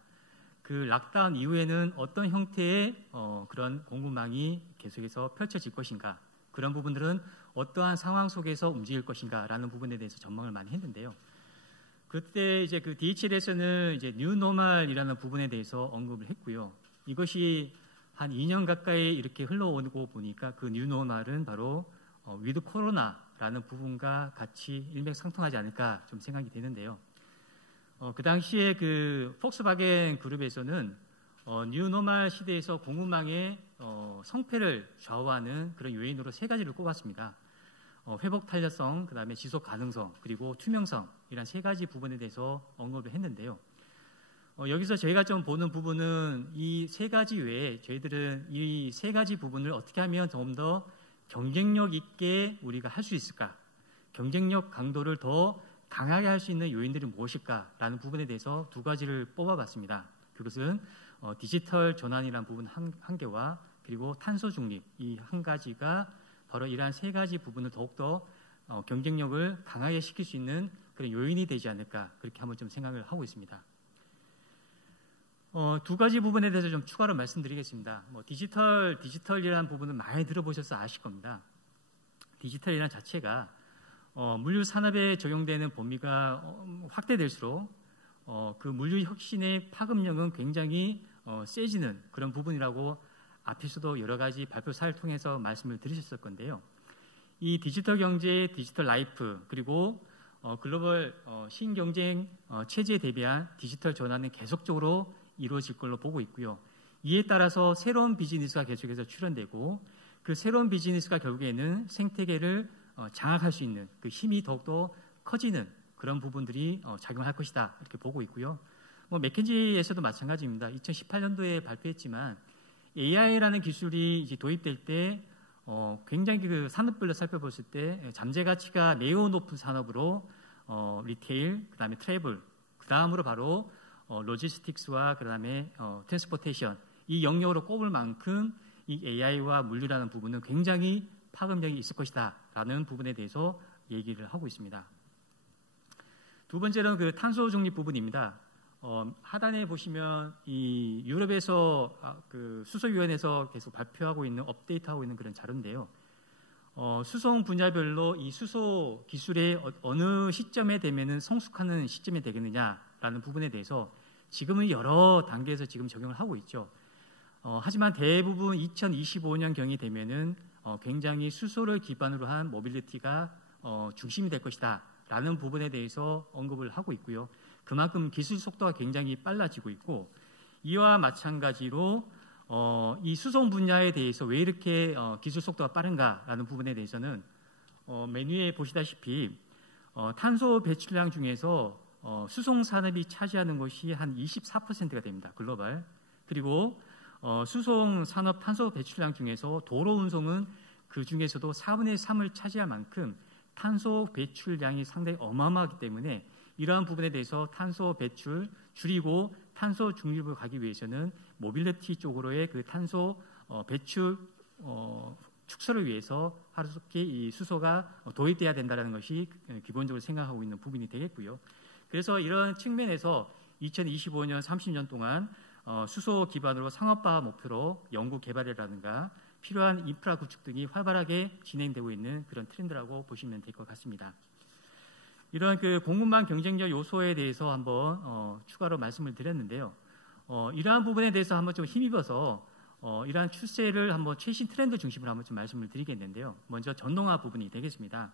그 락다운 이후에는 어떤 형태의 그런 공급망이 계속해서 펼쳐질 것인가, 그런 부분들은 어떠한 상황 속에서 움직일 것인가라는 부분에 대해서 전망을 많이 했는데요. 그때 그 DHL에서는 뉴노멀이라는 부분에 대해서 언급을 했고요. 이것이 한 2년 가까이 이렇게 흘러오고 보니까 그 뉴노멀은 바로 위드 코로나라는 부분과 같이 일맥상통하지 않을까 좀 생각이 되는데요. 그 당시에 그 폭스바겐 그룹에서는 뉴노멀 시대에서 공급망의 성패를 좌우하는 그런 요인으로 세 가지를 꼽았습니다. 회복 탄력성, 그 다음에 지속 가능성, 그리고 투명성, 이런 세 가지 부분에 대해서 언급을 했는데요. 여기서 저희가 좀 보는 부분은 이 세 가지 외에 저희들은 이 세 가지 부분을 어떻게 하면 좀 더 경쟁력 있게 우리가 할 수 있을까, 경쟁력 강도를 더 강하게 할 수 있는 요인들이 무엇일까라는 부분에 대해서 두 가지를 뽑아봤습니다. 그것은 디지털 전환이라는 부분 한 개와 그리고 탄소 중립, 이 한 가지가 바로 이러한 세 가지 부분을 더욱더 경쟁력을 강하게 시킬 수 있는 그런 요인이 되지 않을까, 그렇게 한번 좀 생각을 하고 있습니다. 두 가지 부분에 대해서 좀 추가로 말씀드리겠습니다. 디지털이라는 부분은 많이 들어보셔서 아실 겁니다. 디지털이라는 자체가 물류 산업에 적용되는 범위가 확대될수록 그 물류 혁신의 파급력은 굉장히 세지는 그런 부분이라고 앞에서도 여러 가지 발표 사를 통해서 말씀을 드리셨을 건데요. 이 디지털 경제, 디지털 라이프 그리고 글로벌 신경쟁 체제에 대비한 디지털 전환은 계속적으로 이루어질 걸로 보고 있고요. 이에 따라서 새로운 비즈니스가 계속해서 출현되고 그 새로운 비즈니스가 결국에는 생태계를 장악할 수 있는 그 힘이 더욱더 커지는 그런 부분들이 작용할 것이다 이렇게 보고 있고요. 맥켄지에서도 마찬가지입니다. 2018년도에 발표했지만 AI라는 기술이 이제 도입될 때 굉장히 그 산업별로 살펴봤을 때 잠재 가치가 매우 높은 산업으로 리테일, 그다음에 트래블, 그다음으로 바로 로지스틱스와 그다음에 트랜스포테이션 이 영역으로 꼽을 만큼 이 AI와 물류라는 부분은 굉장히 파급력이 있을 것이다라는 부분에 대해서 얘기를 하고 있습니다. 두 번째는 그 탄소 중립 부분입니다. 하단에 보시면 이 유럽에서 그 수소위원회에서 계속 발표하고 있는 업데이트하고 있는 그런 자료인데요. 수송 분야별로 이 수소 기술의 어느 시점에 되면은 성숙하는 시점이 되겠느냐라는 부분에 대해서 지금은 여러 단계에서 지금 적용을 하고 있죠. 하지만 대부분 2025년 경이 되면은 굉장히 수소를 기반으로 한 모빌리티가 중심이 될 것이다라는 부분에 대해서 언급을 하고 있고요. 그만큼 기술 속도가 굉장히 빨라지고 있고 이와 마찬가지로 이 수송 분야에 대해서 왜 이렇게 기술 속도가 빠른가라는 부분에 대해서는 메뉴에 보시다시피 탄소 배출량 중에서 수송 산업이 차지하는 것이 한 24%가 됩니다. 글로벌. 그리고 수송 산업 탄소 배출량 중에서 도로 운송은 그 중에서도 4분의 3을 차지할 만큼 탄소 배출량이 상당히 어마어마하기 때문에 이러한 부분에 대해서 탄소 배출 줄이고 탄소 중립을 가기 위해서는 모빌리티 쪽으로의 그 탄소 배출 축소를 위해서 하루속히 이 수소가 도입돼야 된다는 것이 기본적으로 생각하고 있는 부분이 되겠고요. 그래서 이런 측면에서 2025년 30년 동안 수소 기반으로 상업화 목표로 연구 개발이라든가 필요한 인프라 구축 등이 활발하게 진행되고 있는 그런 트렌드라고 보시면 될 것 같습니다. 이런 그 공급망 경쟁력 요소에 대해서 한번 추가로 말씀을 드렸는데요. 이러한 부분에 대해서 한번 좀 힘입어서 이러한 추세를 한번 최신 트렌드 중심으로 한번 좀 말씀을 드리겠는데요. 먼저 전동화 부분이 되겠습니다.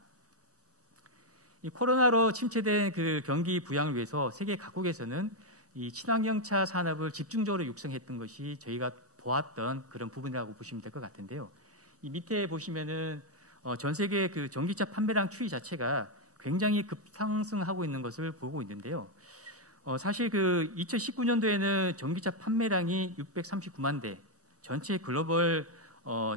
이 코로나로 침체된 그 경기 부양을 위해서 세계 각국에서는 이 친환경차 산업을 집중적으로 육성했던 것이 저희가 보았던 그런 부분이라고 보시면 될 것 같은데요. 이 밑에 보시면은 전 세계 그 전기차 판매량 추이 자체가 굉장히 급상승하고 있는 것을 보고 있는데요. 사실 그 2019년도에는 전기차 판매량이 639만 대, 전체 글로벌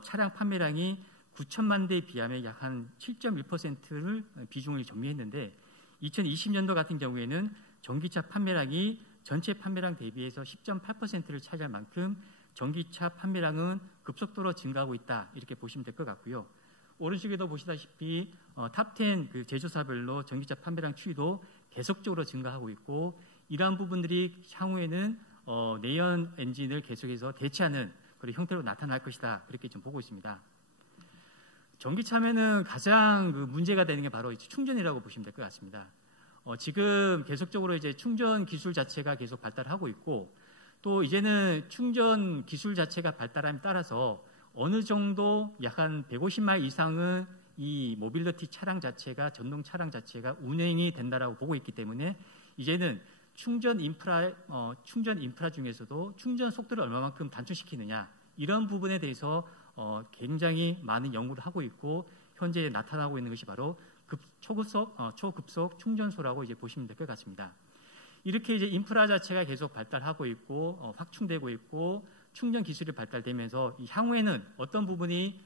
차량 판매량이 9천만 대에 비하면 약 한 7.1%를 비중을 점유했는데 2020년도 같은 경우에는 전기차 판매량이 전체 판매량 대비해서 10.8%를 차지할 만큼 전기차 판매량은 급속도로 증가하고 있다 이렇게 보시면 될 것 같고요. 오른쪽에도 보시다시피 탑10 그 제조사별로 전기차 판매량 추이도 계속적으로 증가하고 있고 이러한 부분들이 향후에는 내연 엔진을 계속해서 대체하는 그런 형태로 나타날 것이다 그렇게 좀 보고 있습니다. 전기차면은 가장 그 문제가 되는 게 바로 이제 충전이라고 보시면 될 것 같습니다. 지금 계속적으로 이제 충전 기술 자체가 계속 발달하고 있고 또 이제는 충전 기술 자체가 발달함에 따라서 어느 정도 약 한 150마일 이상은 이 모빌리티 차량 자체가 전동 차량 자체가 운행이 된다라고 보고 있기 때문에 이제는 충전 인프라 중에서도 충전 속도를 얼마만큼 단축시키느냐 이런 부분에 대해서 굉장히 많은 연구를 하고 있고 현재 나타나고 있는 것이 바로 초급속 충전소라고 이제 보시면 될 것 같습니다. 이렇게 이제 인프라 자체가 계속 발달하고 있고 확충되고 있고 충전 기술이 발달되면서 이 향후에는 어떤 부분이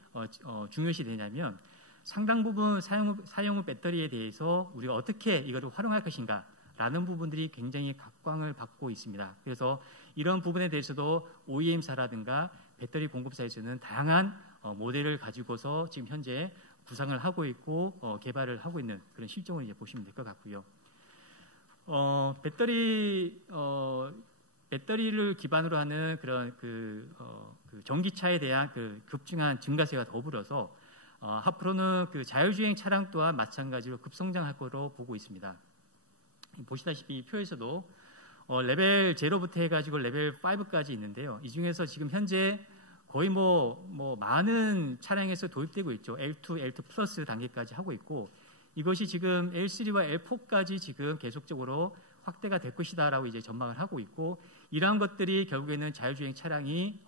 중요시 되냐면 상당 부분 사용 후 배터리에 대해서 우리가 어떻게 이거를 활용할 것인가 라는 부분들이 굉장히 각광을 받고 있습니다. 그래서 이런 부분에 대해서도 OEM사라든가 배터리 공급사에서는 다양한 모델을 가지고서 지금 현재 구상을 하고 있고 개발을 하고 있는 그런 실정을 이제 보시면 될 것 같고요. 배터리를 기반으로 하는 그런 그 전기차에 대한 그 급증한 증가세와 더불어서 앞으로는 그 자율주행 차량 또한 마찬가지로 급성장할 거로 보고 있습니다. 보시다시피 이 표에서도 레벨 0부터 해가지고 레벨 5까지 있는데요. 이 중에서 지금 현재 거의 뭐 많은 차량에서 도입되고 있죠. L2, L2 플러스 단계까지 하고 있고 이것이 지금 L3와 L4까지 지금 계속적으로 확대가 될 것이다라고 이제 전망을 하고 있고 이러한 것들이 결국에는 자율주행 차량이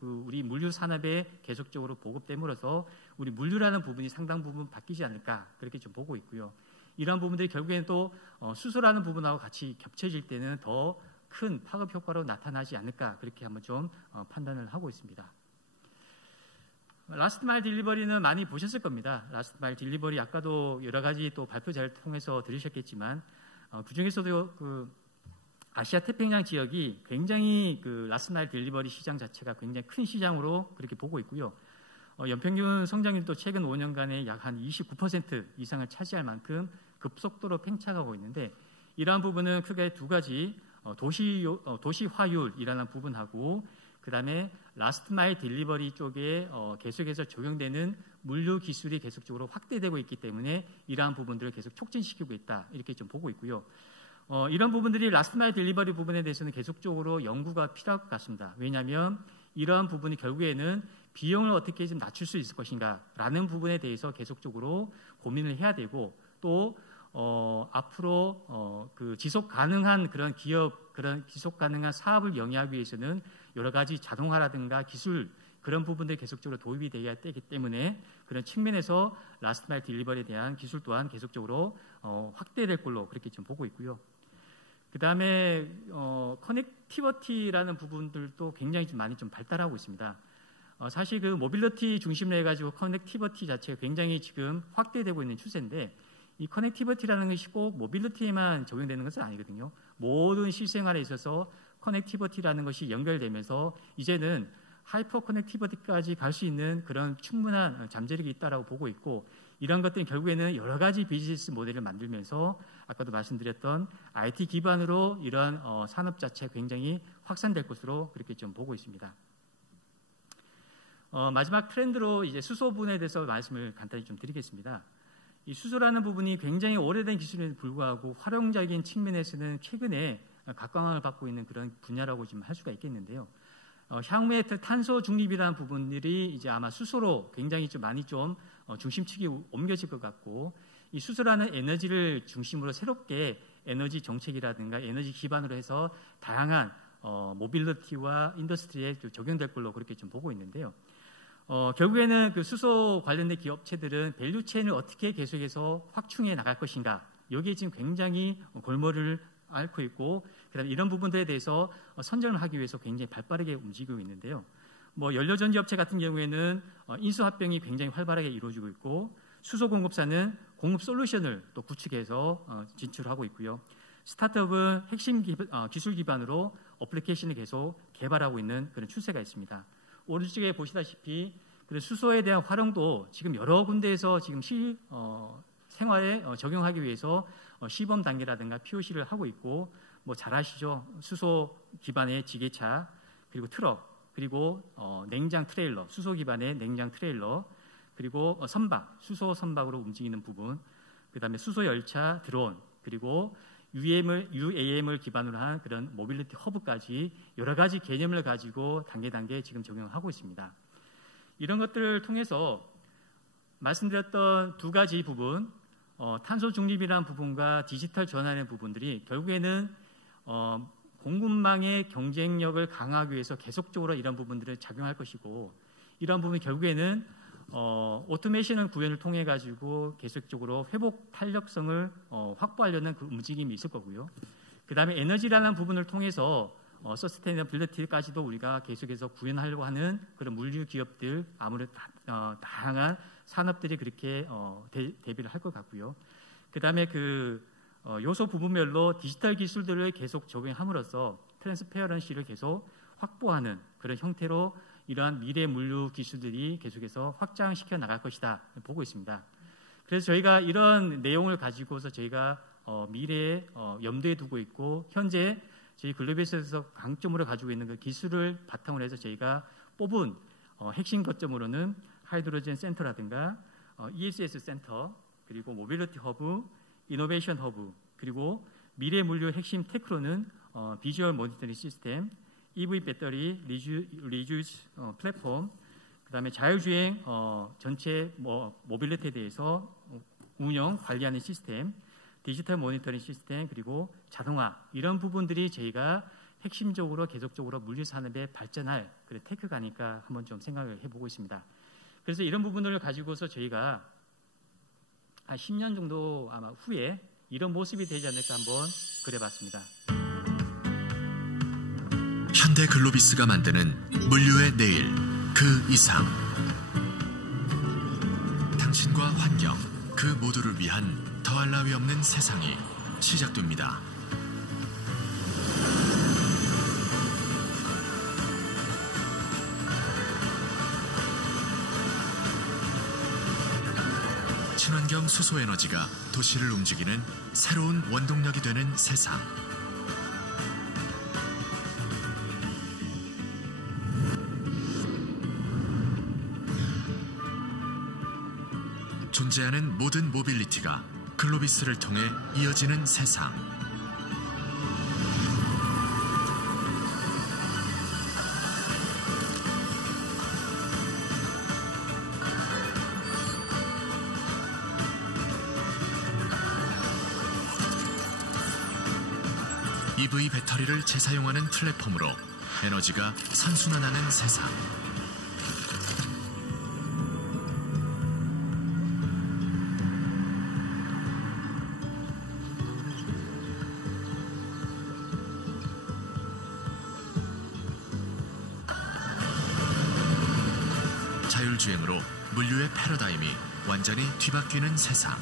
우리 물류 산업에 계속적으로 보급됨으로써 우리 물류라는 부분이 상당 부분 바뀌지 않을까 그렇게 좀 보고 있고요. 이러한 부분들이 결국에는 또 수소라는 부분하고 같이 겹쳐질 때는 더 큰 파급 효과로 나타나지 않을까 그렇게 한번 좀 판단을 하고 있습니다. 라스트 마일 딜리버리는 많이 보셨을 겁니다. 라스트 마일 딜리버리 아까도 여러 가지 또 발표 자료를 통해서 들으셨겠지만 그 중에서도 그 아시아 태평양 지역이 굉장히 그 라스트 마일 딜리버리 시장 자체가 굉장히 큰 시장으로 그렇게 보고 있고요. 연평균 성장률도 최근 5년간에 약 한 29% 이상을 차지할 만큼 급속도로 팽창하고 있는데 이러한 부분은 크게 두 가지 도시화율이라는 부분하고 그 다음에 라스트 마일 딜리버리 쪽에 계속해서 적용되는 물류 기술이 계속적으로 확대되고 있기 때문에 이러한 부분들을 계속 촉진시키고 있다 이렇게 좀 보고 있고요. 이런 부분들이 라스트 마일 딜리버리 부분에 대해서는 계속적으로 연구가 필요할 것 같습니다. 왜냐하면 이러한 부분이 결국에는 비용을 어떻게 좀 낮출 수 있을 것인가라는 부분에 대해서 계속적으로 고민을 해야 되고 또 앞으로 그 지속 가능한 그런 기업, 그런 지속 가능한 사업을 영위하기 위해서는 여러 가지 자동화라든가 기술 그런 부분들이 계속적으로 도입이 되어야 되기 때문에 그런 측면에서 라스트 마일 딜리버리에 대한 기술 또한 계속적으로 확대될 걸로 그렇게 좀 보고 있고요. 그 다음에 커넥티비티라는 부분들도 굉장히 좀 많이 좀 발달하고 있습니다. 사실 그 모빌리티 중심으로 해가지고 커넥티비티 자체가 굉장히 지금 확대되고 있는 추세인데 이 커넥티비티라는 것이 꼭 모빌리티에만 적용되는 것은 아니거든요. 모든 실생활에 있어서 커넥티비티라는 것이 연결되면서 이제는 하이퍼 커넥티비티까지 갈 수 있는 그런 충분한 잠재력이 있다라고 보고 있고 이런 것들이 결국에는 여러 가지 비즈니스 모델을 만들면서 아까도 말씀드렸던 IT 기반으로 이런 산업 자체가 굉장히 확산될 것으로 그렇게 좀 보고 있습니다. 마지막 트렌드로 이제 수소 부분에 대해서 말씀을 간단히 좀 드리겠습니다. 이 수소라는 부분이 굉장히 오래된 기술에도 불구하고 활용적인 측면에서는 최근에 각광을 받고 있는 그런 분야라고 좀 할 수가 있겠는데요. 향후에 탄소 중립이라는 부분들이 이제 아마 수소로 굉장히 좀 많이 좀 중심축이 옮겨질 것 같고 이 수소라는 에너지를 중심으로 새롭게 에너지 정책이라든가 에너지 기반으로 해서 다양한 모빌리티와 인더스트리에 적용될 걸로 그렇게 좀 보고 있는데요. 결국에는 그 수소 관련된 기업체들은 밸류 체인을 어떻게 계속해서 확충해 나갈 것인가 여기에 지금 굉장히 골머리를 앓고 있고 그다음에 이런 부분들에 대해서 선정을 하기 위해서 굉장히 발빠르게 움직이고 있는데요. 뭐 연료전지 업체 같은 경우에는 인수합병이 굉장히 활발하게 이루어지고 있고 수소 공급사는 공급 솔루션을 또 구축해서 진출하고 있고요. 스타트업은 핵심 기술 기반으로 어플리케이션을 계속 개발하고 있는 그런 추세가 있습니다. 오른쪽에 보시다시피 수소에 대한 활용도 지금 여러 군데에서 지금 생활에 적용하기 위해서 시범 단계라든가 POC를 하고 있고 뭐 잘 아시죠? 수소 기반의 지게차 그리고 트럭 그리고 냉장 트레일러 수소 기반의 냉장 트레일러 그리고 선박 수소 선박으로 움직이는 부분 그다음에 수소 열차 드론 그리고 UAM을 기반으로 한 그런 모빌리티 허브까지 여러 가지 개념을 가지고 단계 지금 적용하고 있습니다. 이런 것들을 통해서 말씀드렸던 두 가지 부분 탄소 중립이라는 부분과 디지털 전환의 부분들이 결국에는 공급망의 경쟁력을 강화하기 위해서 계속적으로 이런 부분들을 작용할 것이고 이런 부분이 결국에는 오토메이션 구현을 통해 가지고 계속적으로 회복 탄력성을 확보하려는 그 움직임이 있을 거고요. 그 다음에 에너지라는 부분을 통해서 서스테이너빌리티까지도 우리가 계속해서 구현하려고 하는 그런 물류 기업들 아무래도 다양한 산업들이 그렇게 대비를 할 것 같고요. 그 다음에 그 요소 부분별로 디지털 기술들을 계속 적용함으로써 트랜스페어런시를 계속 확보하는 그런 형태로 이러한 미래 물류 기술들이 계속해서 확장시켜 나갈 것이다 보고 있습니다. 그래서 저희가 이런 내용을 가지고서 저희가 미래에 염두에 두고 있고 현재 저희 글로비스에서 강점으로 가지고 있는 그 기술을 바탕으로 해서 저희가 뽑은 핵심 거점으로는 하이드로젠 센터라든가 ESS 센터 그리고 모빌리티 허브, 이노베이션 허브 그리고 미래 물류 핵심 테크로는 비주얼 모니터링 시스템, EV 배터리 리주스 플랫폼, 그다음에 자율주행 전체 모빌리티에 대해서 운영 관리하는 시스템, 디지털 모니터링 시스템, 그리고 자동화, 이런 부분들이 저희가 핵심적으로 계속적으로 물류 산업에 발전할 그런 테크가 아닐까 한번 좀 생각을 해보고 있습니다. 그래서 이런 부분들을 가지고서 저희가 한 10년 정도 아마 후에 이런 모습이 되지 않을까 한번 그려봤습니다. 현대글로비스가 만드는 물류의 내일, 그 이상. 당신과 환경, 그 모두를 위한 더할 나위 없는 세상이 시작됩니다. 친환경 수소에너지가 도시를 움직이는 새로운 원동력이 되는 세상. 존재하는 모든 모빌리티가 글로비스를 통해 이어지는 세상. EV 배터리를 재사용하는 플랫폼으로 에너지가 선순환하는 세상. 자율주행으로 물류의 패러다임이 완전히 뒤바뀌는 세상.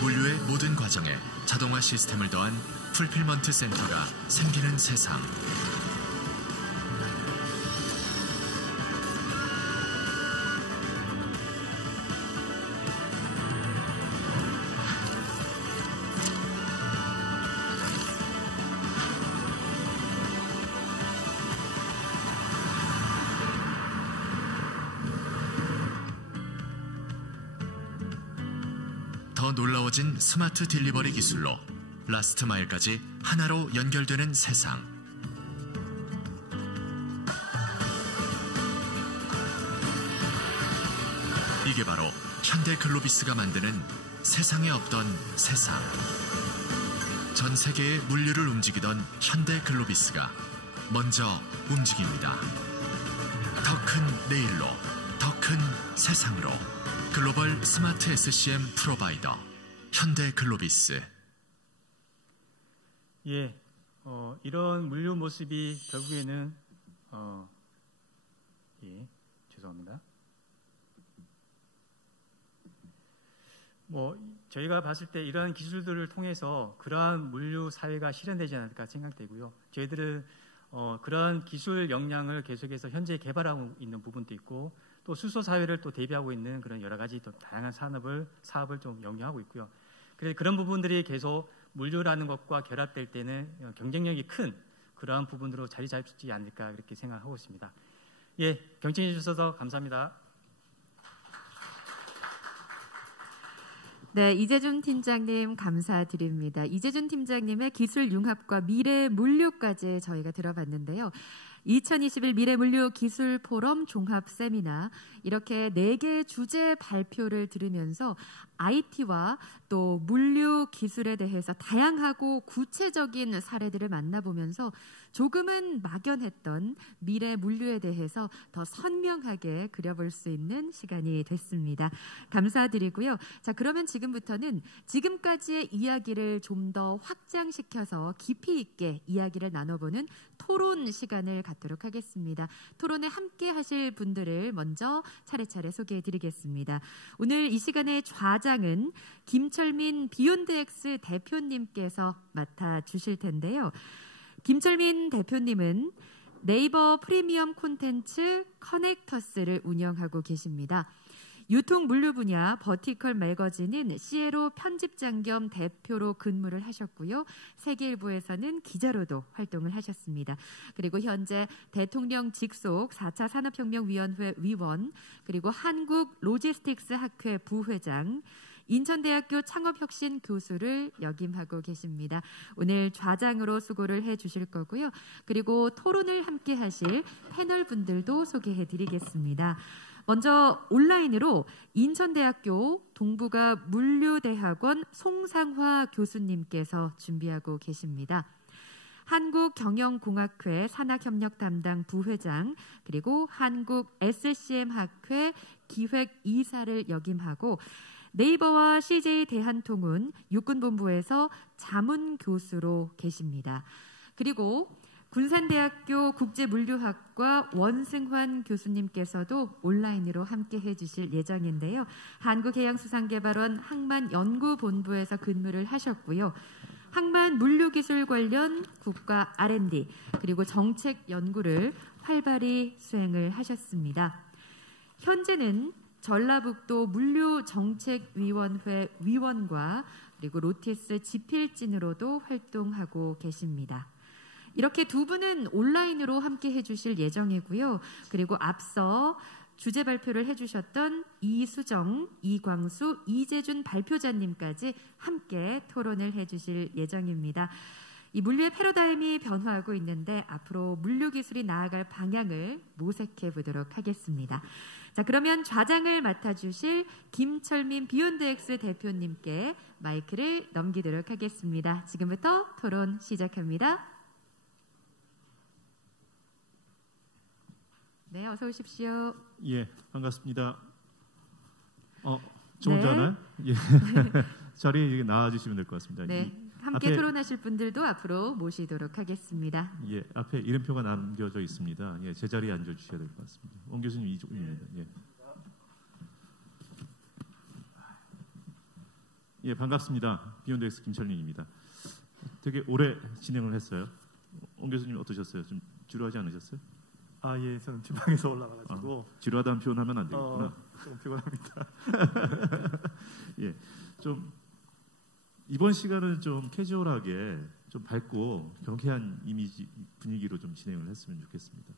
물류의 모든 과정에 자동화 시스템을 더한 풀필먼트 센터가 생기는 세상. 더 놀라워진 스마트 딜리버리 기술로 라스트 마일까지 하나로 연결되는 세상. 이게 바로 현대글로비스가 만드는 세상에 없던 세상. 전 세계의 물류를 움직이던 현대글로비스가 먼저 움직입니다. 더 큰 내일로, 더 큰 세상으로. 글로벌 스마트 SCM 프로바이더 현대글로비스. 예, 이런 물류 모습이 결국에는 죄송합니다. 저희가 봤을 때 이러한 기술들을 통해서 그러한 물류 사회가 실현되지 않을까 생각되고요. 저희들은 그러한 기술 역량을 계속해서 현재 개발하고 있는 부분도 있고, 또 수소 사회를 또 대비하고 있는 그런 여러 가지 또 다양한 사업을 좀 영위하고 있고요. 그래서 그런 부분들이 계속 물류라는 것과 결합될 때는 경쟁력이 큰 그러한 부분으로 자리 잡지 않을까 그렇게 생각하고 있습니다. 예, 경청해 주셔서 감사합니다. 네, 이재준 팀장님 감사드립니다. 이재준 팀장님의 기술 융합과 미래 물류까지 저희가 들어봤는데요. 2021 미래 물류 기술 포럼 종합 세미나, 이렇게 4개 주제 발표를 들으면서 IT와 또 물류 기술에 대해서 다양하고 구체적인 사례들을 만나보면서 조금은 막연했던 미래 물류에 대해서 더 선명하게 그려볼 수 있는 시간이 됐습니다. 감사드리고요. 자, 그러면 지금부터는 지금까지의 이야기를 좀 더 확장시켜서 깊이 있게 이야기를 나눠보는 토론 시간을 갖도록 하겠습니다. 토론에 함께 하실 분들을 먼저 차례차례 소개해드리겠습니다. 오늘 이 시간의 좌장은 김철민 비욘드엑스 대표님께서 맡아주실 텐데요. 김철민 대표님은 네이버 프리미엄 콘텐츠 커넥터스를 운영하고 계십니다. 유통 물류 분야 버티컬 매거진인 시에로 편집장 겸 대표로 근무를 하셨고요. 세계일보에서는 기자로도 활동을 하셨습니다. 그리고 현재 대통령 직속 4차 산업혁명위원회 위원, 그리고 한국 로지스틱스 학회 부회장, 인천대학교 창업혁신 교수를 역임하고 계십니다. 오늘 좌장으로 수고를 해주실 거고요. 그리고 토론을 함께 하실 패널 분들도 소개해 드리겠습니다. 먼저 온라인으로 인천대학교 동북아 물류대학원 송상화 교수님께서 준비하고 계십니다. 한국경영공학회 산학협력 담당 부회장, 그리고 한국 SCM학회 기획이사를 역임하고 네이버와 CJ 대한통운 육군본부에서 자문교수로 계십니다. 그리고 군산대학교 국제물류학과 원승환 교수님께서도 온라인으로 함께 해주실 예정인데요. 한국해양수산개발원 항만연구본부에서 근무를 하셨고요. 항만 물류기술 관련 국가 R&D 그리고 정책 연구를 활발히 수행을 하셨습니다. 현재는 전라북도 물류정책위원회 위원과 그리고 로티스 지필진으로도 활동하고 계십니다. 이렇게 두 분은 온라인으로 함께 해주실 예정이고요. 그리고 앞서 주제 발표를 해주셨던 이수정, 이광수, 이재준 발표자님까지 함께 토론을 해주실 예정입니다. 이 물류의 패러다임이 변화하고 있는데 앞으로 물류 기술이 나아갈 방향을 모색해 보도록 하겠습니다. 자, 그러면 좌장을 맡아주실 김철민 비욘드엑스 대표님께 마이크를 넘기도록 하겠습니다. 지금부터 토론 시작합니다. 네, 어서 오십시오. 예, 반갑습니다. 저 혼자나요? 예. 자리에 나와주시면 될 것 같습니다. 네, 함께 앞에, 토론하실 분들도 앞으로 모시도록 하겠습니다. 예, 앞에 이름표가 남겨져 있습니다. 예, 제 자리에 앉아주셔야 될 것 같습니다. 원 교수님 이쪽입니다. 예. 예, 반갑습니다. 비욘드엑스 김철민입니다. 되게 오래 진행을 했어요. 원 교수님 어떠셨어요? 좀 지루하지 않으셨어요? 아, 예, 저는 지방에서 올라와가지고 지루하다는 표현하면 안 되겠구나. 좀 피곤합니다. 예, 좀 이번 시간은 좀 캐주얼하게, 좀 밝고 경쾌한 이미지 분위기로 좀 진행을 했으면 좋겠습니다.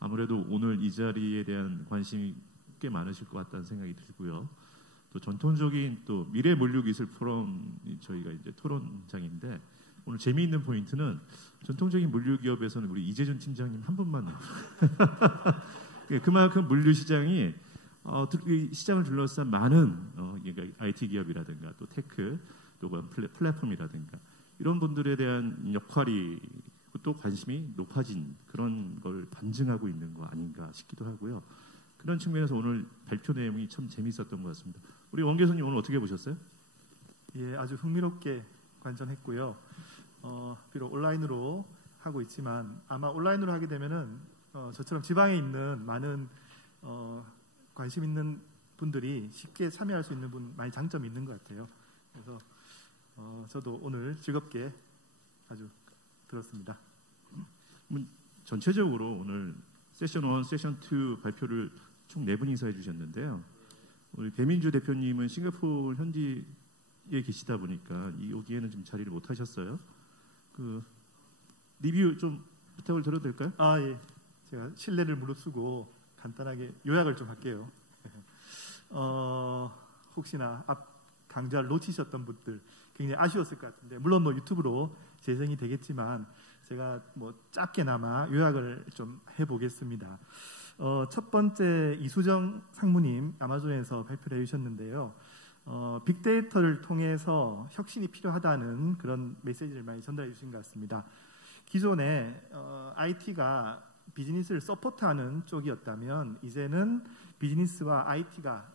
아무래도 오늘 이 자리에 대한 관심이 꽤 많으실 것 같다는 생각이 들고요. 또 전통적인 또 미래 물류 기술 포럼 저희가 이제 토론장인데. 오늘 재미있는 포인트는 전통적인 물류 기업에서는 우리 이재준 팀장님 한 분만 그만큼 물류 시장이 시장을 둘러싼 많은 IT 기업이라든가 또 테크 또 플랫폼이라든가 이런 분들에 대한 역할이 또 관심이 높아진 그런 걸 반증하고 있는 거 아닌가 싶기도 하고요. 그런 측면에서 오늘 발표 내용이 참 재미있었던 것 같습니다. 우리 원 교수님 오늘 어떻게 보셨어요? 예, 아주 흥미롭게 관전했고요. 비록 온라인으로 하고 있지만 아마 온라인으로 하게 되면은 저처럼 지방에 있는 많은 관심 있는 분들이 쉽게 참여할 수 있는 많이 장점이 있는 것 같아요. 그래서 저도 오늘 즐겁게 아주 들었습니다. 전체적으로 오늘 세션 1, 세션 2 발표를 총 4분이서 해주셨는데요. 우리 배민주 대표님은 싱가포르 현지에 계시다 보니까 여기에는 좀 자리를 못 하셨어요. 그 리뷰 좀 부탁을 드려도 될까요? 아, 예. 제가 신뢰를 무릅쓰고 간단하게 요약을 좀 할게요. 혹시나 앞 강좌를 놓치셨던 분들 굉장히 아쉬웠을 것 같은데 물론 뭐 유튜브로 재생이 되겠지만 제가 뭐 짧게나마 요약을 좀 해보겠습니다. 첫 번째 이수정 상무님 아마존에서 발표를 해주셨는데요. 빅데이터를 통해서 혁신이 필요하다는 그런 메시지를 많이 전달해 주신 것 같습니다. 기존에 IT가 비즈니스를 서포트하는 쪽이었다면 이제는 비즈니스와 IT가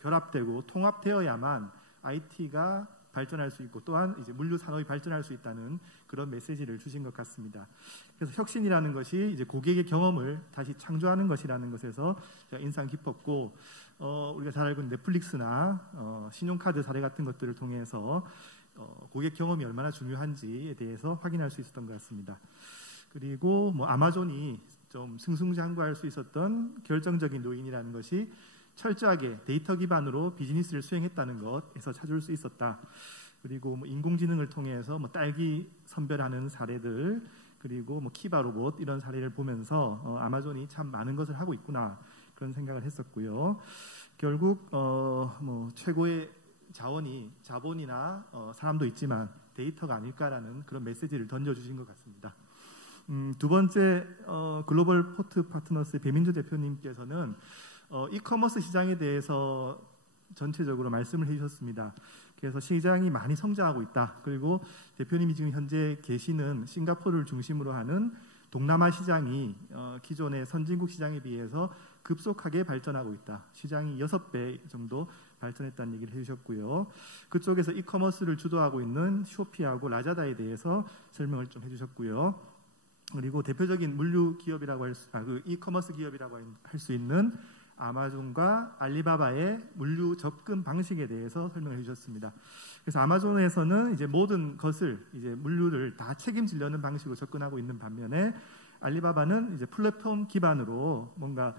결합되고 통합되어야만 IT가 발전할 수 있고 또한 이제 물류 산업이 발전할 수 있다는 그런 메시지를 주신 것 같습니다. 그래서 혁신이라는 것이 이제 고객의 경험을 다시 창조하는 것이라는 것에서 제가 인상 깊었고 우리가 잘 알고 있는 넷플릭스나 신용카드 사례 같은 것들을 통해서 고객 경험이 얼마나 중요한지에 대해서 확인할 수 있었던 것 같습니다. 그리고 뭐 아마존이 좀 승승장구할 수 있었던 결정적인 요인이라는 것이 철저하게 데이터 기반으로 비즈니스를 수행했다는 것에서 찾을 수 있었다. 그리고 뭐 인공지능을 통해서 뭐 딸기 선별하는 사례들, 그리고 뭐 키바 로봇 이런 사례를 보면서 아마존이 참 많은 것을 하고 있구나 그런 생각을 했었고요. 결국 뭐 최고의 자본이나 사람도 있지만 데이터가 아닐까라는 그런 메시지를 던져주신 것 같습니다. 두 번째 글로벌 포트 파트너스의 배민주 대표님께서는 이커머스 시장에 대해서 전체적으로 말씀을 해주셨습니다. 그래서 시장이 많이 성장하고 있다. 그리고 대표님이 지금 현재 계시는 싱가포르를 중심으로 하는 동남아 시장이 기존의 선진국 시장에 비해서 급속하게 발전하고 있다. 시장이 6배 정도 발전했다는 얘기를 해주셨고요. 그쪽에서 이커머스를 주도하고 있는 쇼피하고 라자다에 대해서 설명을 좀 해주셨고요. 그리고 대표적인 물류 기업이라고 이커머스 기업이라고 할 수 있는 아마존과 알리바바의 물류 접근 방식에 대해서 설명해 주셨습니다. 그래서 아마존에서는 이제 모든 것을 이제 물류를 다 책임지려는 방식으로 접근하고 있는 반면에 알리바바는 이제 플랫폼 기반으로 뭔가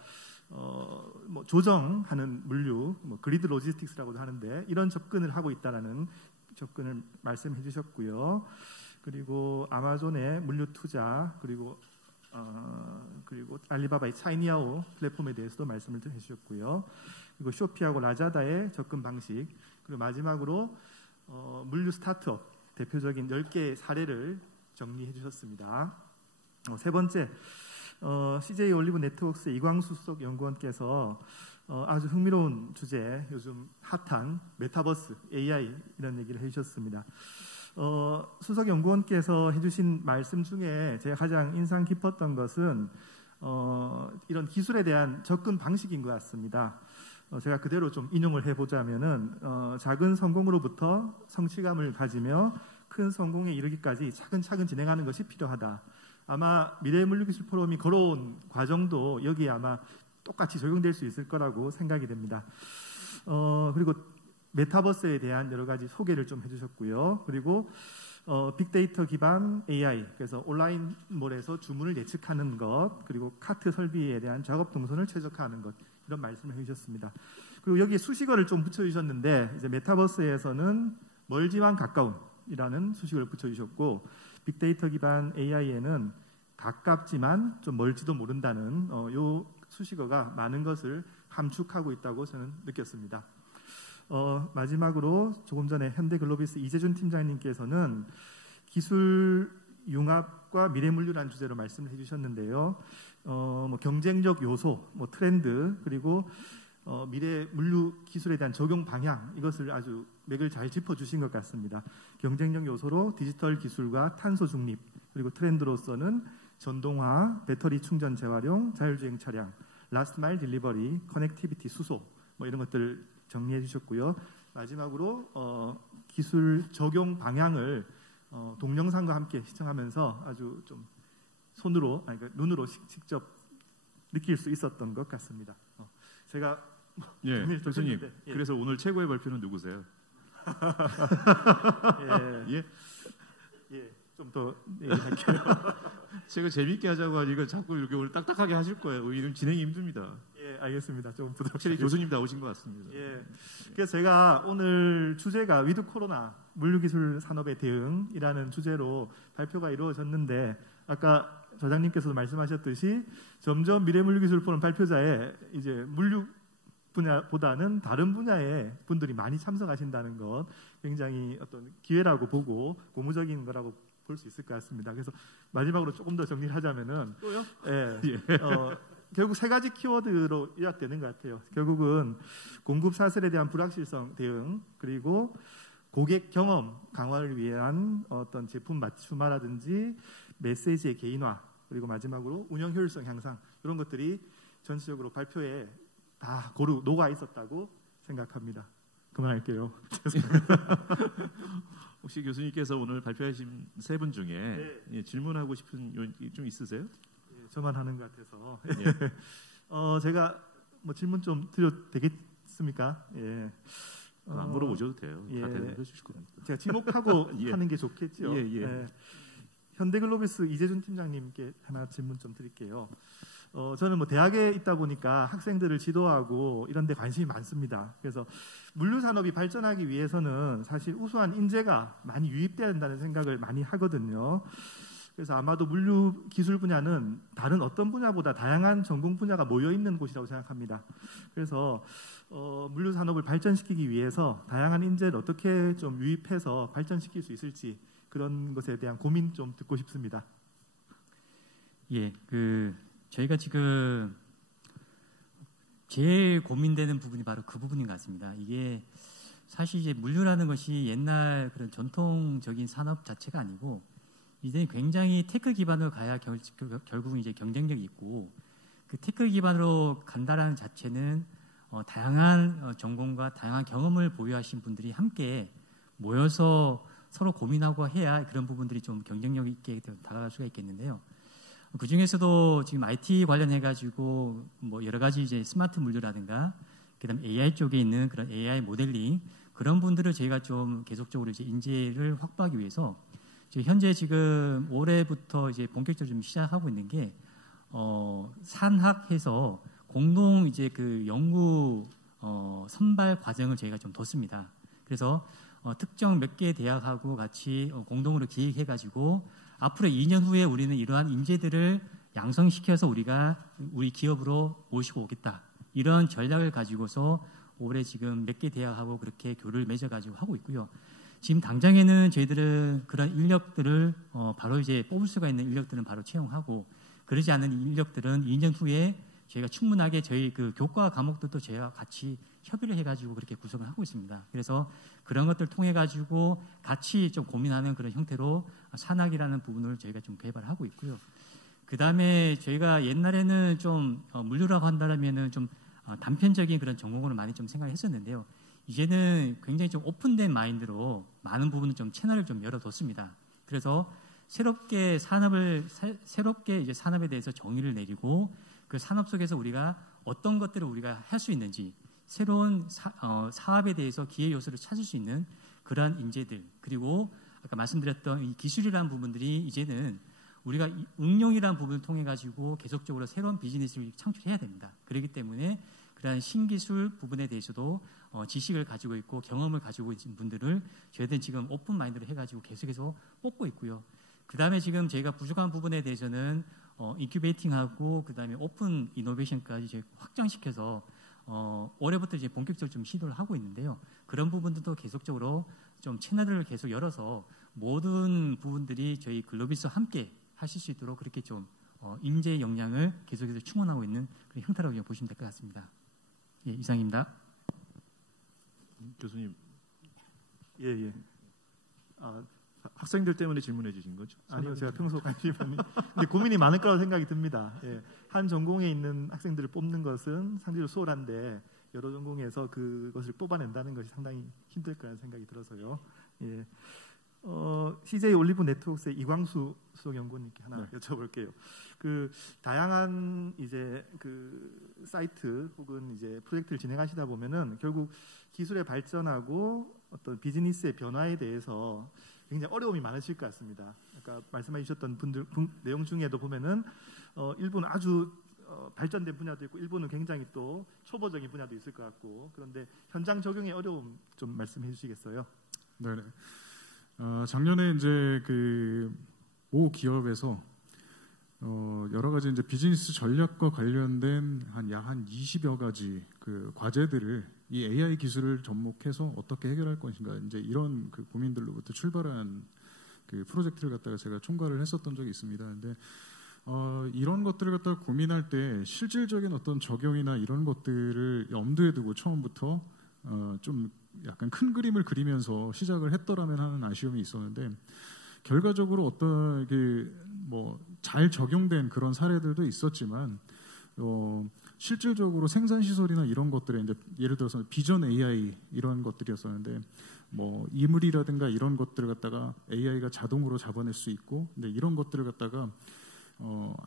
뭐 조정하는 물류, 뭐 그리드 로지스틱스라고도 하는데 이런 접근을 하고 있다라는 접근을 말씀해 주셨고요. 그리고 아마존의 물류 투자 그리고 알리바바의 차이니아오 플랫폼에 대해서도 말씀을 해주셨고요. 그리고 쇼피하고 라자다의 접근 방식, 그리고 마지막으로 물류 스타트업 대표적인 10개의 사례를 정리해 주셨습니다. 세 번째, CJ 올리브 네트워크스 이광수 수석 연구원께서 아주 흥미로운 주제, 요즘 핫한 메타버스, AI 이런 얘기를 해주셨습니다. 수석 연구원께서 해주신 말씀 중에 제가 가장 인상 깊었던 것은 이런 기술에 대한 접근 방식인 것 같습니다. 제가 그대로 좀 인용을 해보자면은 작은 성공으로부터 성취감을 가지며 큰 성공에 이르기까지 차근차근 진행하는 것이 필요하다. 아마 미래물류기술 포럼이 걸어온 과정도 여기에 아마 똑같이 적용될 수 있을 거라고 생각이 됩니다. 그리고 메타버스에 대한 여러 가지 소개를 좀 해주셨고요. 그리고 빅데이터 기반 AI, 그래서 온라인몰에서 주문을 예측하는 것, 그리고 카트 설비에 대한 작업 동선을 최적화하는 것, 이런 말씀을 해주셨습니다. 그리고 여기에 수식어를 좀 붙여주셨는데 이제 메타버스에서는 멀지만 가까운이라는 수식어를 붙여주셨고, 빅데이터 기반 AI에는 가깝지만 좀 멀지도 모른다는 요 수식어가 많은 것을 함축하고 있다고 저는 느꼈습니다. 마지막으로 조금 전에 현대글로비스 이재준 팀장님께서는 기술 융합과 미래물류라는 주제로 말씀을 해주셨는데요. 뭐 경쟁적 요소, 뭐 트렌드, 그리고 미래 물류 기술에 대한 적용 방향, 이것을 아주 맥을 잘 짚어주신 것 같습니다. 경쟁력 요소로 디지털 기술과 탄소 중립, 그리고 트렌드로서는 전동화, 배터리 충전 재활용, 자율주행 차량, 라스트 마일 딜리버리, 커넥티비티 수소, 뭐 이런 것들을 정리해 주셨고요. 마지막으로 기술 적용 방향을 동영상과 함께 시청하면서 아주 좀 그러니까 눈으로 직접 느낄 수 있었던 것 같습니다. 제가 교수님, 그래서 오늘 최고의 발표는 누구세요? 좀 더 얘기할게요. 제가 재밌게 하자고 하니까 자꾸 이렇게 오늘 딱딱하게 하실 거예요. 이름 진행이 힘듭니다. 알겠습니다. 좀 확실히 교수님 나오신 것 같습니다. 그래서 제가 오늘 주제가 위드 코로나 물류기술 산업의 대응이라는 주제로 발표가 이루어졌는데, 아까 저장님께서도 말씀하셨듯이 점점 미래물류기술 포럼 발표자에 이제 물류 분야보다는 다른 분야의 분들이 많이 참석하신다는 것, 굉장히 어떤 기회라고 보고 고무적인 거라고 볼 수 있을 것 같습니다. 그래서 마지막으로 조금 더 정리를 하자면은 또요? 결국 세 가지 키워드로 요약되는 것 같아요. 결국은 공급 사슬에 대한 불확실성 대응, 그리고 고객 경험 강화를 위한 어떤 제품 맞춤화라든지 메시지의 개인화, 그리고 마지막으로 운영 효율성 향상, 이런 것들이 전체적으로 발표에 다 고루 녹아 있었다고 생각합니다. 그만할게요. 혹시 교수님께서 오늘 발표하신 세 분 중에 질문하고 싶은 요인이 좀 있으세요? 저만 하는 것 같아서 제가 뭐 질문 좀 드려도 되겠습니까? 안 물어보셔도 돼요. 다 대답해 주실 겁니다. 제가 지목하고 하는 게 좋겠죠. 현대글로비스 이재준 팀장님께 하나 질문 좀 드릴게요. 저는 뭐 대학에 있다 보니까 학생들을 지도하고 이런 데 관심이 많습니다. 그래서 물류 산업이 발전하기 위해서는 사실 우수한 인재가 많이 유입돼야 된다는 생각을 많이 하거든요. 그래서 아마도 물류 기술 분야는 다른 어떤 분야보다 다양한 전공 분야가 모여 있는 곳이라고 생각합니다. 그래서 물류 산업을 발전시키기 위해서 다양한 인재를 어떻게 좀 유입해서 발전시킬 수 있을지 그런 것에 대한 고민 좀 듣고 싶습니다. 예, 저희가 지금 제일 고민되는 부분이 바로 그 부분인 것 같습니다. 이게 사실 이제 물류라는 것이 옛날 그런 전통적인 산업 자체가 아니고 이제 굉장히 테크 기반으로 가야 결국은 이제 경쟁력이 있고 그 테크 기반으로 간다라는 자체는 다양한 전공과 다양한 경험을 보유하신 분들이 함께 모여서 서로 고민하고 해야 그런 부분들이 좀 경쟁력 있게 다가갈 수가 있겠는데요. 그 중에서도 지금 IT 관련해가지고 뭐 여러 가지 이제 스마트 물류라든가 그다음 AI 쪽에 있는 그런 AI 모델링 그런 분들을 저희가 좀 계속적으로 이제 인재를 확보하기 위해서 현재 지금 올해부터 이제 본격적으로 좀 시작하고 있는 게 산학해서 공동 이제 그 연구 선발 과정을 저희가 좀 뒀습니다. 그래서 특정 몇 개 대학하고 같이 공동으로 기획해가지고 앞으로 2년 후에 우리는 이러한 인재들을 양성시켜서 우리 기업으로 모시고 오겠다. 이런 전략을 가지고서 올해 지금 몇 개 대학하고 그렇게 교류를 맺어가지고 하고 있고요. 지금 당장에는 저희들은 그런 인력들을 바로 이제 뽑을 수가 있는 인력들은 바로 채용하고 그러지 않은 인력들은 2년 후에 저희가 충분하게 저희 그 교과 과목들도 저희와 같이 협의를 해가지고 그렇게 구성을 하고 있습니다. 그래서 그런 것들 통해 가지고 같이 좀 고민하는 그런 형태로 산학이라는 부분을 저희가 좀 개발하고 있고요. 그 다음에 저희가 옛날에는 좀 물류라고 한다면은 좀 단편적인 그런 전공으로 많이 좀 생각을 했었는데요. 이제는 굉장히 좀 오픈된 마인드로 많은 부분을 좀 채널을 좀 열어뒀습니다. 그래서 새롭게 이제 산업에 대해서 정의를 내리고 그 산업 속에서 우리가 어떤 것들을 우리가 할 수 있는지 새로운 사업에 대해서 기회 요소를 찾을 수 있는 그런 인재들 그리고 아까 말씀드렸던 이 기술이라는 부분들이 이제는 우리가 응용이라는 부분을 통해 가지고 계속적으로 새로운 비즈니스를 창출해야 됩니다. 그렇기 때문에 그러한 신기술 부분에 대해서도 지식을 가지고 있고 경험을 가지고 있는 분들을 저희들은 지금 오픈 마인드로 해가지고 계속해서 뽑고 있고요. 그 다음에 지금 저희가 부족한 부분에 대해서는 인큐베이팅하고 그 다음에 오픈 이노베이션까지 저희 확장시켜서 올해부터 이제 본격적으로 좀 시도를 하고 있는데요. 그런 부분들도 계속적으로 좀 채널을 계속 열어서 모든 부분들이 저희 글로비스와 함께 하실 수 있도록 그렇게 좀 인재 역량을 계속해서 충원하고 있는 그런 형태라고 보시면 될 것 같습니다. 예, 이상입니다. 교수님. 예. 학생들 때문에 질문해 주신 거죠? 아니요, 제가 평소 관심이 많이 근데 고민이 많을 거라고 생각이 듭니다. 예, 한 전공에 있는 학생들을 뽑는 것은 상대적으로 수월한데 여러 전공에서 그것을 뽑아낸다는 것이 상당히 힘들 거라는 생각이 들어서요. 예. CJ 올리브 네트워크의 이광수 수석연구원님께 하나 여쭤볼게요. 그 다양한 이제 그 사이트 혹은 이제 프로젝트를 진행하시다 보면은 결국 기술의 발전하고 어떤 비즈니스의 변화에 대해서 굉장히 어려움이 많으실 것 같습니다. 아까 말씀해 주셨던 내용 중에도 보면은 일부는 아주 발전된 분야도 있고 일부는 굉장히 또 초보적인 분야도 있을 것 같고 그런데 현장 적용의 어려움 좀 말씀해 주시겠어요? 네. 작년에 이제 모 기업에서 여러 가지 이제 비즈니스 전략과 관련된 한 20여 가지 그 과제들을 이 AI 기술을 접목해서 어떻게 해결할 것인가 이제 이런 그 고민들로부터 출발한 그 프로젝트를 갖다가 제가 총괄을 했었던 적이 있습니다. 근데 이런 것들을 갖다가 고민할 때 실질적인 어떤 적용이나 이런 것들을 염두에 두고 처음부터 좀 약간 큰 그림을 그리면서 시작을 했더라면 하는 아쉬움이 있었는데 결과적으로 어떤 잘 적용된 그런 사례들도 있었지만 실질적으로 생산 시설이나 이런 것들에 이제 예를 들어서 비전 AI 이런 것들이었었는데 이물이라든가 이런 것들을 갖다가 AI가 자동으로 잡아낼 수 있고 근데 이런 것들을 갖다가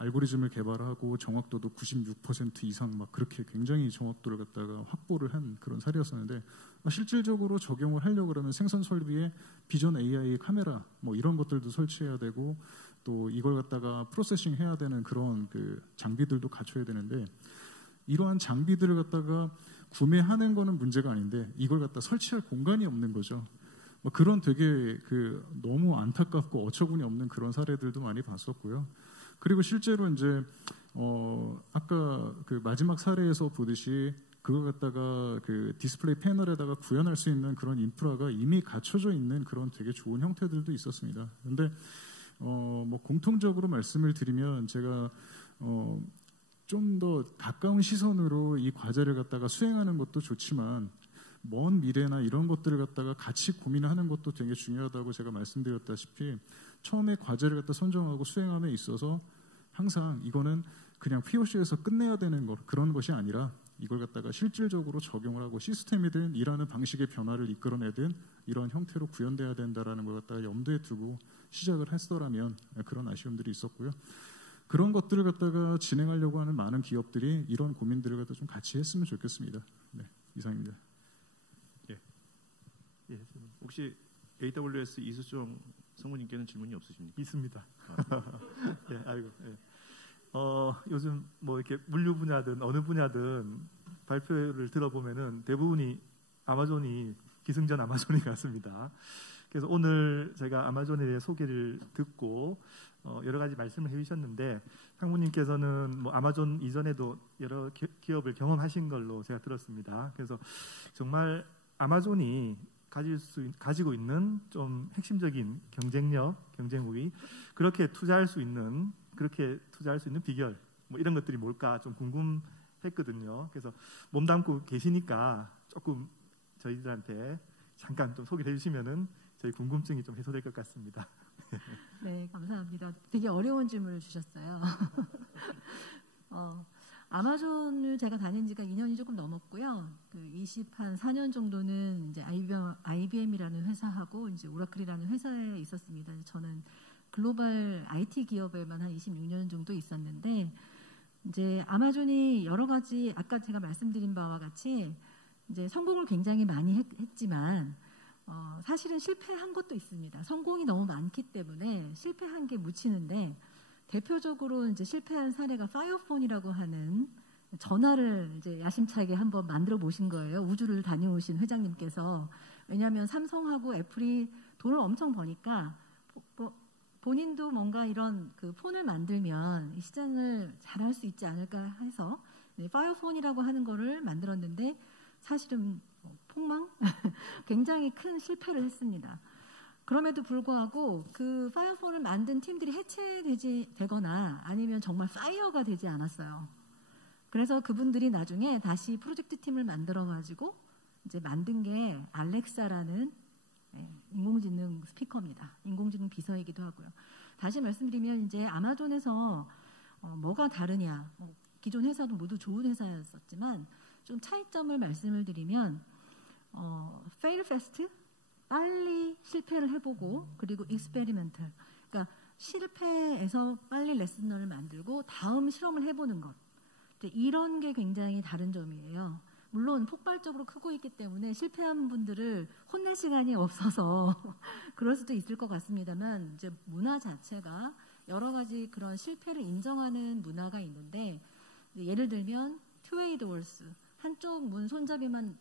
알고리즘을 개발하고 정확도도 96% 이상 막 그렇게 굉장히 정확도를 갖다가 확보를 한 그런 사례였었는데 실질적으로 적용을 하려고 그러면 생산 설비에 비전 AI 카메라 이런 것들도 설치해야 되고 또 이걸 갖다가 프로세싱 해야 되는 그런 그 장비들도 갖춰야 되는데 이러한 장비들을 갖다가 구매하는 거는 문제가 아닌데 이걸 갖다 설치할 공간이 없는 거죠. 뭐 그런 되게 그 너무 안타깝고 어처구니 없는 그런 사례들도 많이 봤었고요. 그리고 실제로 이제 아까 그 마지막 사례에서 보듯이 그걸 갖다가 그 디스플레이 패널에다가 구현할 수 있는 그런 인프라가 이미 갖춰져 있는 그런 되게 좋은 형태들도 있었습니다. 그런데 뭐 공통적으로 말씀을 드리면 제가 좀 더 가까운 시선으로 이 과제를 갖다가 수행하는 것도 좋지만 먼 미래나 이런 것들을 갖다가 같이 고민하는 것도 되게 중요하다고 제가 말씀드렸다시피 처음에 과제를 갖다 선정하고 수행함에 있어서 항상 이거는 그냥 POC에서 끝내야 되는 그런 것이 아니라 이걸 갖다가 실질적으로 적용을 하고 시스템이든 일하는 방식의 변화를 이끌어내든 이런 형태로 구현돼야 된다라는 걸 갖다가 염두에 두고 시작을 했더라면 그런 아쉬움들이 있었고요. 그런 것들을 갖다가 진행하려고 하는 많은 기업들이 이런 고민들을 갖다 좀 같이 했으면 좋겠습니다. 네, 이상입니다. 예, 혹시 AWS 이수정 성우님께는 질문이 없으십니까? 있습니다. 예, 아이고. 예. 요즘 뭐 이렇게 물류 분야든 어느 분야든 발표를 들어보면은 대부분이 아마존이 기승전 아마존이 같습니다. 그래서 오늘 제가 아마존에 대해 소개를 듣고 여러 가지 말씀을 해주셨는데 상무님께서는 뭐 아마존 이전에도 여러 기업을 경험하신 걸로 제가 들었습니다. 그래서 정말 아마존이 가지고 있는 좀 핵심적인 경쟁력, 경쟁 우위, 그렇게 투자할 수 있는 비결, 뭐 이런 것들이 뭘까 좀 궁금했거든요. 그래서 몸담고 계시니까 조금 저희들한테 잠깐 좀 소개해 주시면은 저희 궁금증이 좀 해소될 것 같습니다. 네, 감사합니다. 되게 어려운 질문을 주셨어요. 아마존을 제가 다닌 지가 2년이 조금 넘었고요. 그 4년 정도는 이제 IBM이라는 회사하고 이제 오라클이라는 회사에 있었습니다. 저는 글로벌 IT 기업에만 한 26년 정도 있었는데 이제 아마존이 여러 가지 아까 제가 말씀드린 바와 같이 이제 성공을 굉장히 많이 했지만 사실은 실패한 것도 있습니다. 성공이 너무 많기 때문에 실패한 게 묻히는데 대표적으로 이제 실패한 사례가 파이어폰이라고 하는 전화를 이제 야심차게 한번 만들어 보신 거예요. 우주를 다녀오신 회장님께서. 왜냐하면 삼성하고 애플이 돈을 엄청 버니까 본인도 뭔가 이런 그 폰을 만들면 이 시장을 잘할 수 있지 않을까 해서 파이어폰이라고 하는 거를 만들었는데 사실은 폭망? 굉장히 큰 실패를 했습니다. 그럼에도 불구하고 그 파이어폰을 만든 팀들이 해체되거나 아니면 정말 파이어가 되지 않았어요. 그래서 그분들이 나중에 다시 프로젝트 팀을 만들어가지고 이제 만든 게 알렉사라는 인공지능 스피커입니다. 인공지능 비서이기도 하고요. 다시 말씀드리면 이제 아마존에서 뭐가 다르냐? 기존 회사도 모두 좋은 회사였었지만 좀 차이점을 말씀을 드리면 fail fast, 빨리 실패를 해보고 그리고 experimental, 그러니까 실패해서 빨리 레슨을 만들고 다음 실험을 해보는 것. 이런 게 굉장히 다른 점이에요. 물론 폭발적으로 크고 있기 때문에 실패한 분들을 혼낼 시간이 없어서 그럴 수도 있을 것 같습니다만 이제 문화 자체가 여러 가지 그런 실패를 인정하는 문화가 있는데 예를 들면 투웨이 도어스, 한쪽 문 손잡이만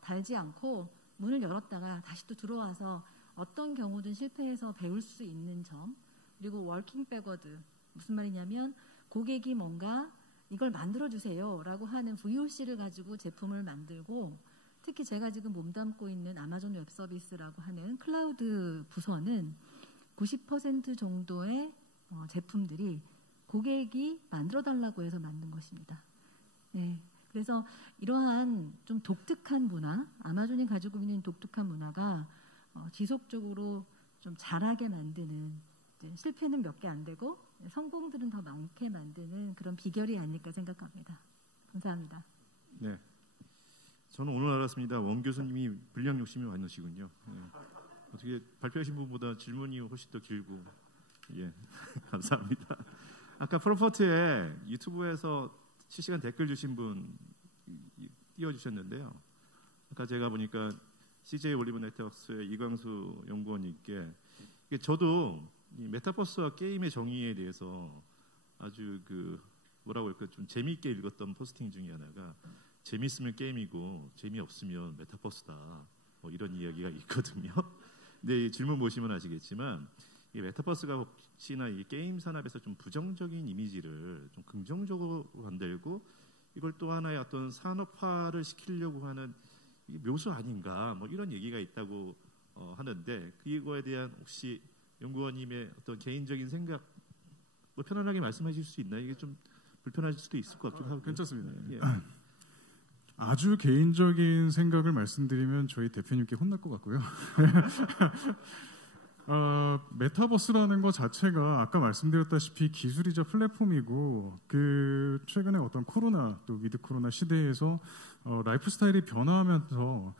달지 않고 문을 열었다가 다시 또 들어와서 어떤 경우든 실패해서 배울 수 있는 점, 그리고 워킹 백워드, 무슨 말이냐면 고객이 뭔가 이걸 만들어주세요 라고 하는 VOC를 가지고 제품을 만들고, 특히 제가 지금 몸담고 있는 아마존 웹 서비스라고 하는 클라우드 부서는 90% 정도의 제품들이 고객이 만들어달라고 해서 만든 것입니다. 네. 그래서 이러한 좀 독특한 문화, 아마존이 가지고 있는 독특한 문화가 지속적으로 좀 잘하게 만드는, 실패는 몇 개 안 되고 성공들은 더 많게 만드는 그런 비결이 아닐까 생각합니다. 감사합니다. 네, 저는 오늘 알았습니다. 원 교수님이 분량 욕심이 많으시군요. 네. 어떻게 발표하신 분보다 질문이 훨씬 더 길고, 예, 감사합니다. 아까 프로포트에 유튜브에서 실시간 댓글 주신 분 띄워주셨는데요. 아까 제가 보니까 CJ 올리브 네트워크스의 이광수 연구원님께 저도 이 메타버스와 게임의 정의에 대해서 아주 뭐라고 할까 좀 재미있게 읽었던 포스팅 중에 하나가 재미있으면 게임이고 재미없으면 메타버스다. 뭐 이런 이야기가 있거든요. 근데 이 질문 보시면 아시겠지만 이 메타버스가 혹시나 이 게임 산업에서 좀 부정적인 이미지를 좀 긍정적으로 만들고 이걸 또 하나의 어떤 산업화를 시키려고 하는 이 묘수 아닌가 뭐 이런 얘기가 있다고 하는데 이거에 대한 혹시 연구원님의 어떤 개인적인 생각 뭐 편안하게 말씀하실 수 있나요? 이게 좀 불편하실 수도 있을 것 같기도 하고 괜찮습니다. 예. 아주 개인적인 생각을 말씀드리면 저희 대표님께 혼날 것 같고요. 메타버스라는 것 자체가 아까 말씀드렸다시피 기술이자 플랫폼이고 최근에 어떤 코로나 또 위드 코로나 시대에서 라이프 스타일이 변화하면서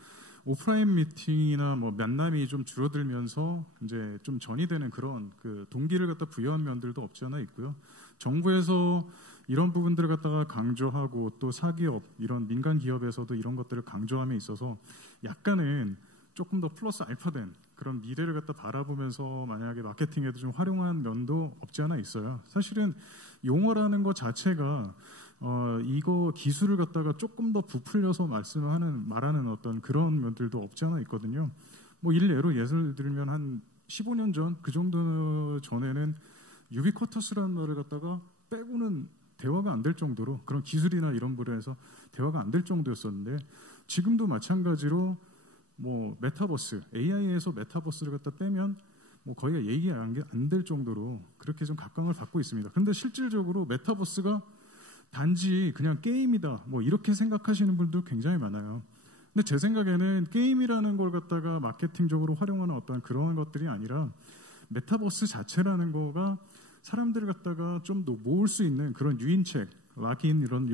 오프라인 미팅이나 뭐 만남이 좀 줄어들면서 이제 좀 전이되는 그런 동기를 갖다 부여한 면들도 없지 않아 있고요. 정부에서 이런 부분들을 갖다가 강조하고 또 사기업 이런 민간 기업에서도 이런 것들을 강조함에 있어서 약간은 조금 더 플러스 알파된 그런 미래를 갖다 바라보면서 만약에 마케팅에도 좀 활용한 면도 없지 않아 있어요. 사실은 용어라는 것 자체가 이거 기술을 갖다가 조금 더 부풀려서 말하는 어떤 그런 면들도 없지 않아 있거든요. 뭐 예를 들면 한 15년 전 그 정도 전에는 유비쿼터스라는 말을 갖다가 빼고는 대화가 안 될 정도로 그런 기술이나 이런 분야에서 대화가 안 될 정도였었는데 지금도 마찬가지로 뭐 메타버스, AI에서 메타버스를 갖다 빼면 뭐 거의가 얘기가 안 될 정도로 그렇게 좀 각광을 받고 있습니다. 그런데 실질적으로 메타버스가 단지 그냥 게임이다 뭐 이렇게 생각하시는 분들 굉장히 많아요. 근데 제 생각에는 게임이라는 걸 갖다가 마케팅적으로 활용하는 어떤 그런 것들이 아니라 메타버스 자체라는 거가 사람들을 갖다가 좀 더 모을 수 있는 그런 유인책, 락인 이런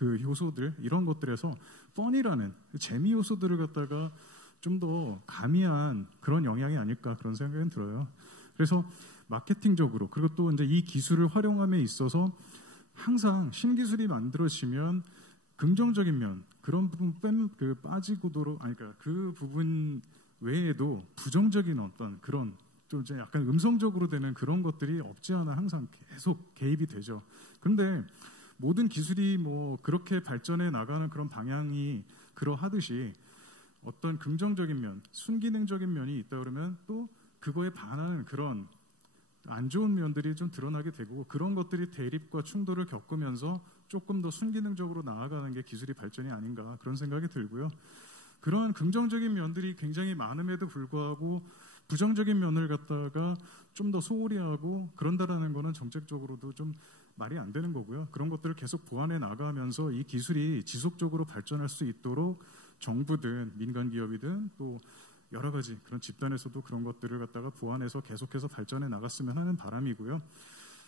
요소들 이런 것들에서 펀이라는 재미 요소들을 갖다가 좀 더 가미한 그런 영향이 아닐까 그런 생각은 들어요. 그래서 마케팅적으로 그리고 또 이제 이 기술을 활용함에 있어서 항상 신기술이 만들어지면 긍정적인 면 그런 부분 빠지고도록 그러니까 그 부분 외에도 부정적인 어떤 그런 좀 이제 약간 음성적으로 되는 그런 것들이 없지 않아 항상 계속 개입이 되죠. 그런데 모든 기술이 뭐 그렇게 발전해 나가는 그런 방향이 그러하듯이 어떤 긍정적인 면, 순기능적인 면이 있다 그러면 또 그거에 반하는 그런 안 좋은 면들이 좀 드러나게 되고 그런 것들이 대립과 충돌을 겪으면서 조금 더 순기능적으로 나아가는 게 기술이 발전이 아닌가 그런 생각이 들고요. 그러한 긍정적인 면들이 굉장히 많음에도 불구하고 부정적인 면을 갖다가 좀 더 소홀히 하고 그런다라는 거는 정책적으로도 좀 말이 안 되는 거고요. 그런 것들을 계속 보완해 나가면서 이 기술이 지속적으로 발전할 수 있도록 정부든 민간 기업이든 또 여러 가지 그런 집단에서도 그런 것들을 갖다가 보완해서 계속해서 발전해 나갔으면 하는 바람이고요.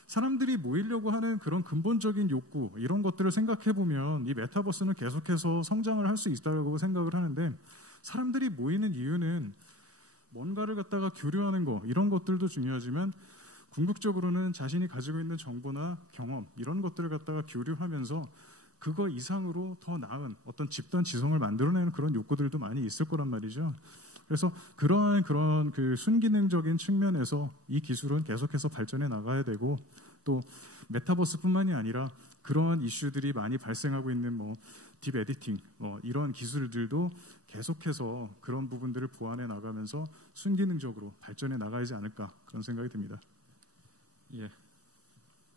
사람들이 모이려고 하는 그런 근본적인 욕구 이런 것들을 생각해 보면 이 메타버스는 계속해서 성장을 할 수 있다고 생각을 하는데 사람들이 모이는 이유는 뭔가를 갖다가 교류하는 거 이런 것들도 중요하지만 궁극적으로는 자신이 가지고 있는 정보나 경험 이런 것들을 갖다가 교류하면서 그거 이상으로 더 나은 어떤 집단 지성을 만들어내는 그런 욕구들도 많이 있을 거란 말이죠. 그래서 그러한 그런 순기능적인 측면에서 이 기술은 계속해서 발전해 나가야 되고 또 메타버스뿐만이 아니라 그러한 이슈들이 많이 발생하고 있는 뭐 딥 에디팅 이런 기술들도 계속해서 그런 부분들을 보완해 나가면서 순기능적으로 발전해 나가야지 않을까 그런 생각이 듭니다. 예,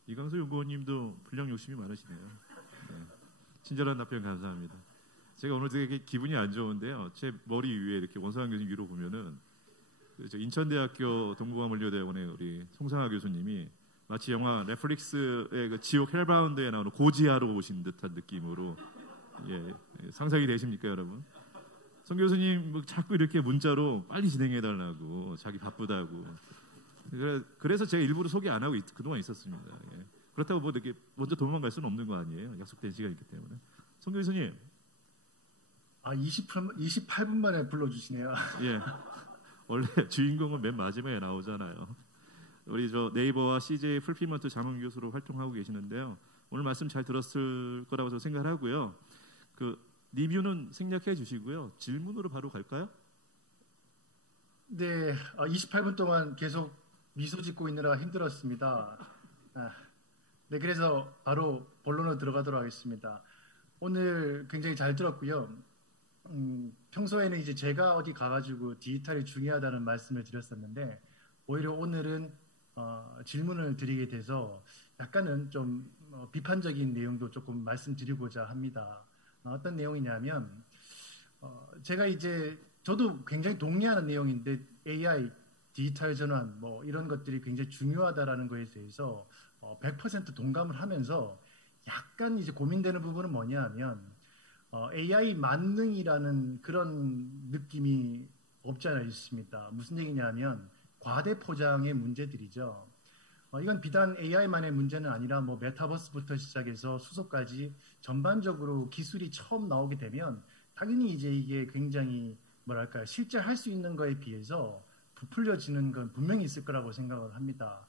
이광수 연구원님도 분량 욕심이 많으시네요. 네. 친절한 답변 감사합니다. 제가 오늘 되게 기분이 안 좋은데요. 제 머리 위에 이렇게 원상환 교수님 위로 보면은 인천대학교 동부과물리대학원의 우리 송상하 교수님이 마치 영화 넷플릭스의 그 지옥 헬바운드에 나오는 고지하러 오신 듯한 느낌으로 상상이 되십니까, 여러분? 송 교수님 뭐 자꾸 이렇게 문자로 빨리 진행해달라고 자기 바쁘다고. 그래서 제가 일부러 소개 안 하고 그동안 있었습니다. 예. 그렇다고 뭐 이렇게 먼저 도망갈 수는 없는 거 아니에요? 약속된 시간이기 때문에. 송 교수님. 28분 만에 불러주시네요. 예. 원래 주인공은 맨 마지막에 나오잖아요. 우리 네이버와 CJ 풀필먼트 장원 교수로 활동하고 계시는데요. 오늘 말씀 잘 들었을 거라고 생각을 하고요. 리뷰는 생략해 주시고요. 질문으로 바로 갈까요? 네, 28분 동안 계속 미소 짓고 있느라 힘들었습니다. 네, 그래서 바로 본론으로 들어가도록 하겠습니다. 오늘 굉장히 잘 들었고요. 평소에는 이제 제가 어디 가가지고 디지털이 중요하다는 말씀을 드렸었는데 오히려 오늘은 질문을 드리게 돼서 약간은 좀 비판적인 내용도 조금 말씀드리고자 합니다. 어떤 내용이냐면 제가 이제 저도 굉장히 동의하는 내용인데 AI, 디지털 전환 뭐 이런 것들이 굉장히 중요하다라는 것에 대해서 100% 동감을 하면서 약간 이제 고민되는 부분은 뭐냐 하면 AI 만능이라는 그런 느낌이 없지 않아 있습니다. 무슨 얘기냐면 과대 포장의 문제들이죠. 이건 비단 AI만의 문제는 아니라 뭐 메타버스부터 시작해서 수소까지 전반적으로 기술이 처음 나오게 되면 당연히 이제 이게 굉장히 뭐랄까요, 실제 할 수 있는 거에 비해서 부풀려지는 건 분명히 있을 거라고 생각을 합니다.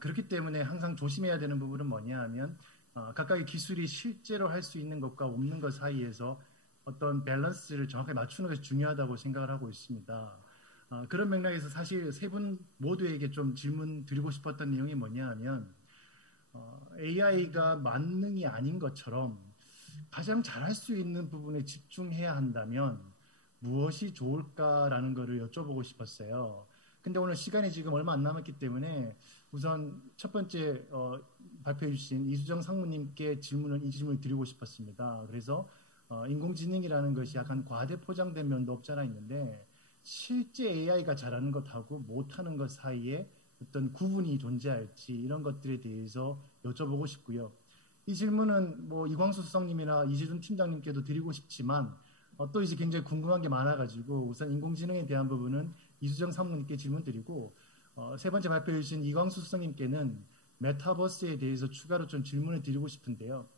그렇기 때문에 항상 조심해야 되는 부분은 뭐냐 하면 각각의 기술이 실제로 할 수 있는 것과 없는 것 사이에서 어떤 밸런스를 정확하게 맞추는 것이 중요하다고 생각을 하고 있습니다. 그런 맥락에서 사실 세 분 모두에게 좀 질문 드리고 싶었던 내용이 뭐냐 하면 AI가 만능이 아닌 것처럼 가장 잘할 수 있는 부분에 집중해야 한다면 무엇이 좋을까라는 것을 여쭤보고 싶었어요. 근데 오늘 시간이 지금 얼마 안 남았기 때문에 우선 첫 번째 발표해 주신 이수정 상무님께 이 질문을 드리고 싶었습니다. 그래서 인공지능이라는 것이 약간 과대 포장된 면도 없잖아 있는데 실제 AI가 잘하는 것하고 못하는 것 사이에 어떤 구분이 존재할지 이런 것들에 대해서 여쭤보고 싶고요. 이 질문은 뭐 이광수 수석님이나 이재준 팀장님께도 드리고 싶지만 또 이제 굉장히 궁금한 게 많아가지고 우선 인공지능에 대한 부분은 이수정 상무님께 질문드리고 세 번째 발표해 주신 이광수 수석님께는 메타버스에 대해서 추가로 좀 질문을 드리고 싶은데요.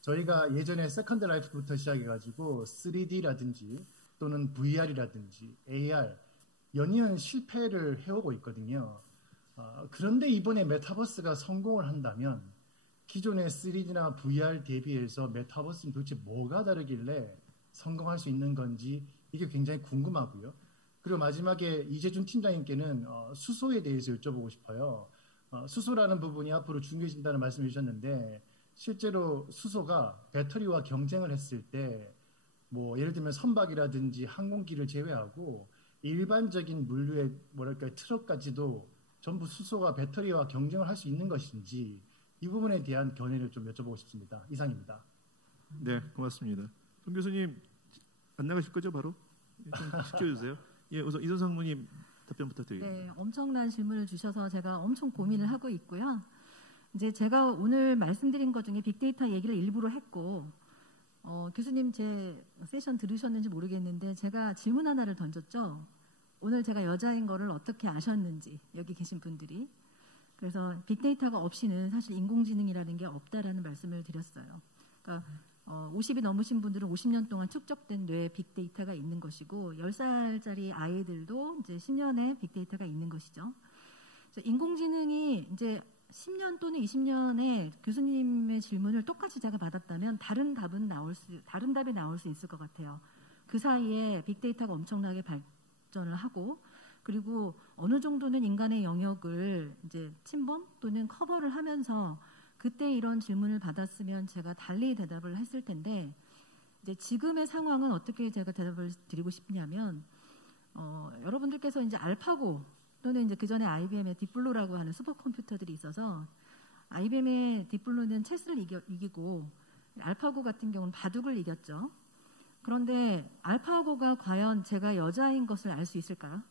저희가 예전에 세컨드 라이프부터 시작해가지고 3D라든지 또는 VR이라든지 AR 연이은 실패를 해오고 있거든요. 그런데 이번에 메타버스가 성공을 한다면 기존의 3D나 VR 대비해서 메타버스는 도대체 뭐가 다르길래 성공할 수 있는 건지 이게 굉장히 궁금하고요. 그리고 마지막에 이재준 팀장님께는 수소에 대해서 여쭤보고 싶어요. 수소라는 부분이 앞으로 중요해진다는 말씀을 주셨는데 실제로 수소가 배터리와 경쟁을 했을 때 뭐 예를 들면 선박이라든지 항공기를 제외하고 일반적인 물류의 뭐랄까 트럭까지도 전부 수소가 배터리와 경쟁을 할 수 있는 것인지 이 부분에 대한 견해를 좀 여쭤보고 싶습니다. 이상입니다. 네, 고맙습니다. 송 교수님 안 나가실 거죠, 바로? 좀 시켜주세요. 예, 우선 이선 상무님 답변 부탁드리겠습니다. 네, 엄청난 질문을 주셔서 제가 엄청 고민을 하고 있고요. 이제 제가 오늘 말씀드린 것 중에 빅데이터 얘기를 일부러 했고, 교수님 제 세션 들으셨는지 모르겠는데 제가 질문 하나를 던졌죠. 오늘 제가 여자인 거를 어떻게 아셨는지 여기 계신 분들이. 그래서 빅데이터가 없이는 사실 인공지능이라는 게 없다라는 말씀을 드렸어요. 그러니까 50이 넘으신 분들은 50년 동안 축적된 뇌에 빅데이터가 있는 것이고 10살짜리 아이들도 이제 10년의 빅데이터가 있는 것이죠. 그래서 인공지능이 이제 10년 또는 20년에 교수님의 질문을 똑같이 제가 받았다면 다른 답이 나올 수 있을 것 같아요. 그 사이에 빅데이터가 엄청나게 발전을 하고 그리고 어느 정도는 인간의 영역을 이제 침범 또는 커버를 하면서 그때 이런 질문을 받았으면 제가 달리 대답을 했을 텐데 이제 지금의 상황은 어떻게 제가 대답을 드리고 싶냐면 여러분들께서 이제 알파고 또는 이제 그 전에 IBM의 딥블루라고 하는 슈퍼컴퓨터들이 있어서 IBM의 딥블루는 체스를 이기고 알파고 같은 경우는 바둑을 이겼죠. 그런데 알파고가 과연 제가 여자인 것을 알 수 있을까요?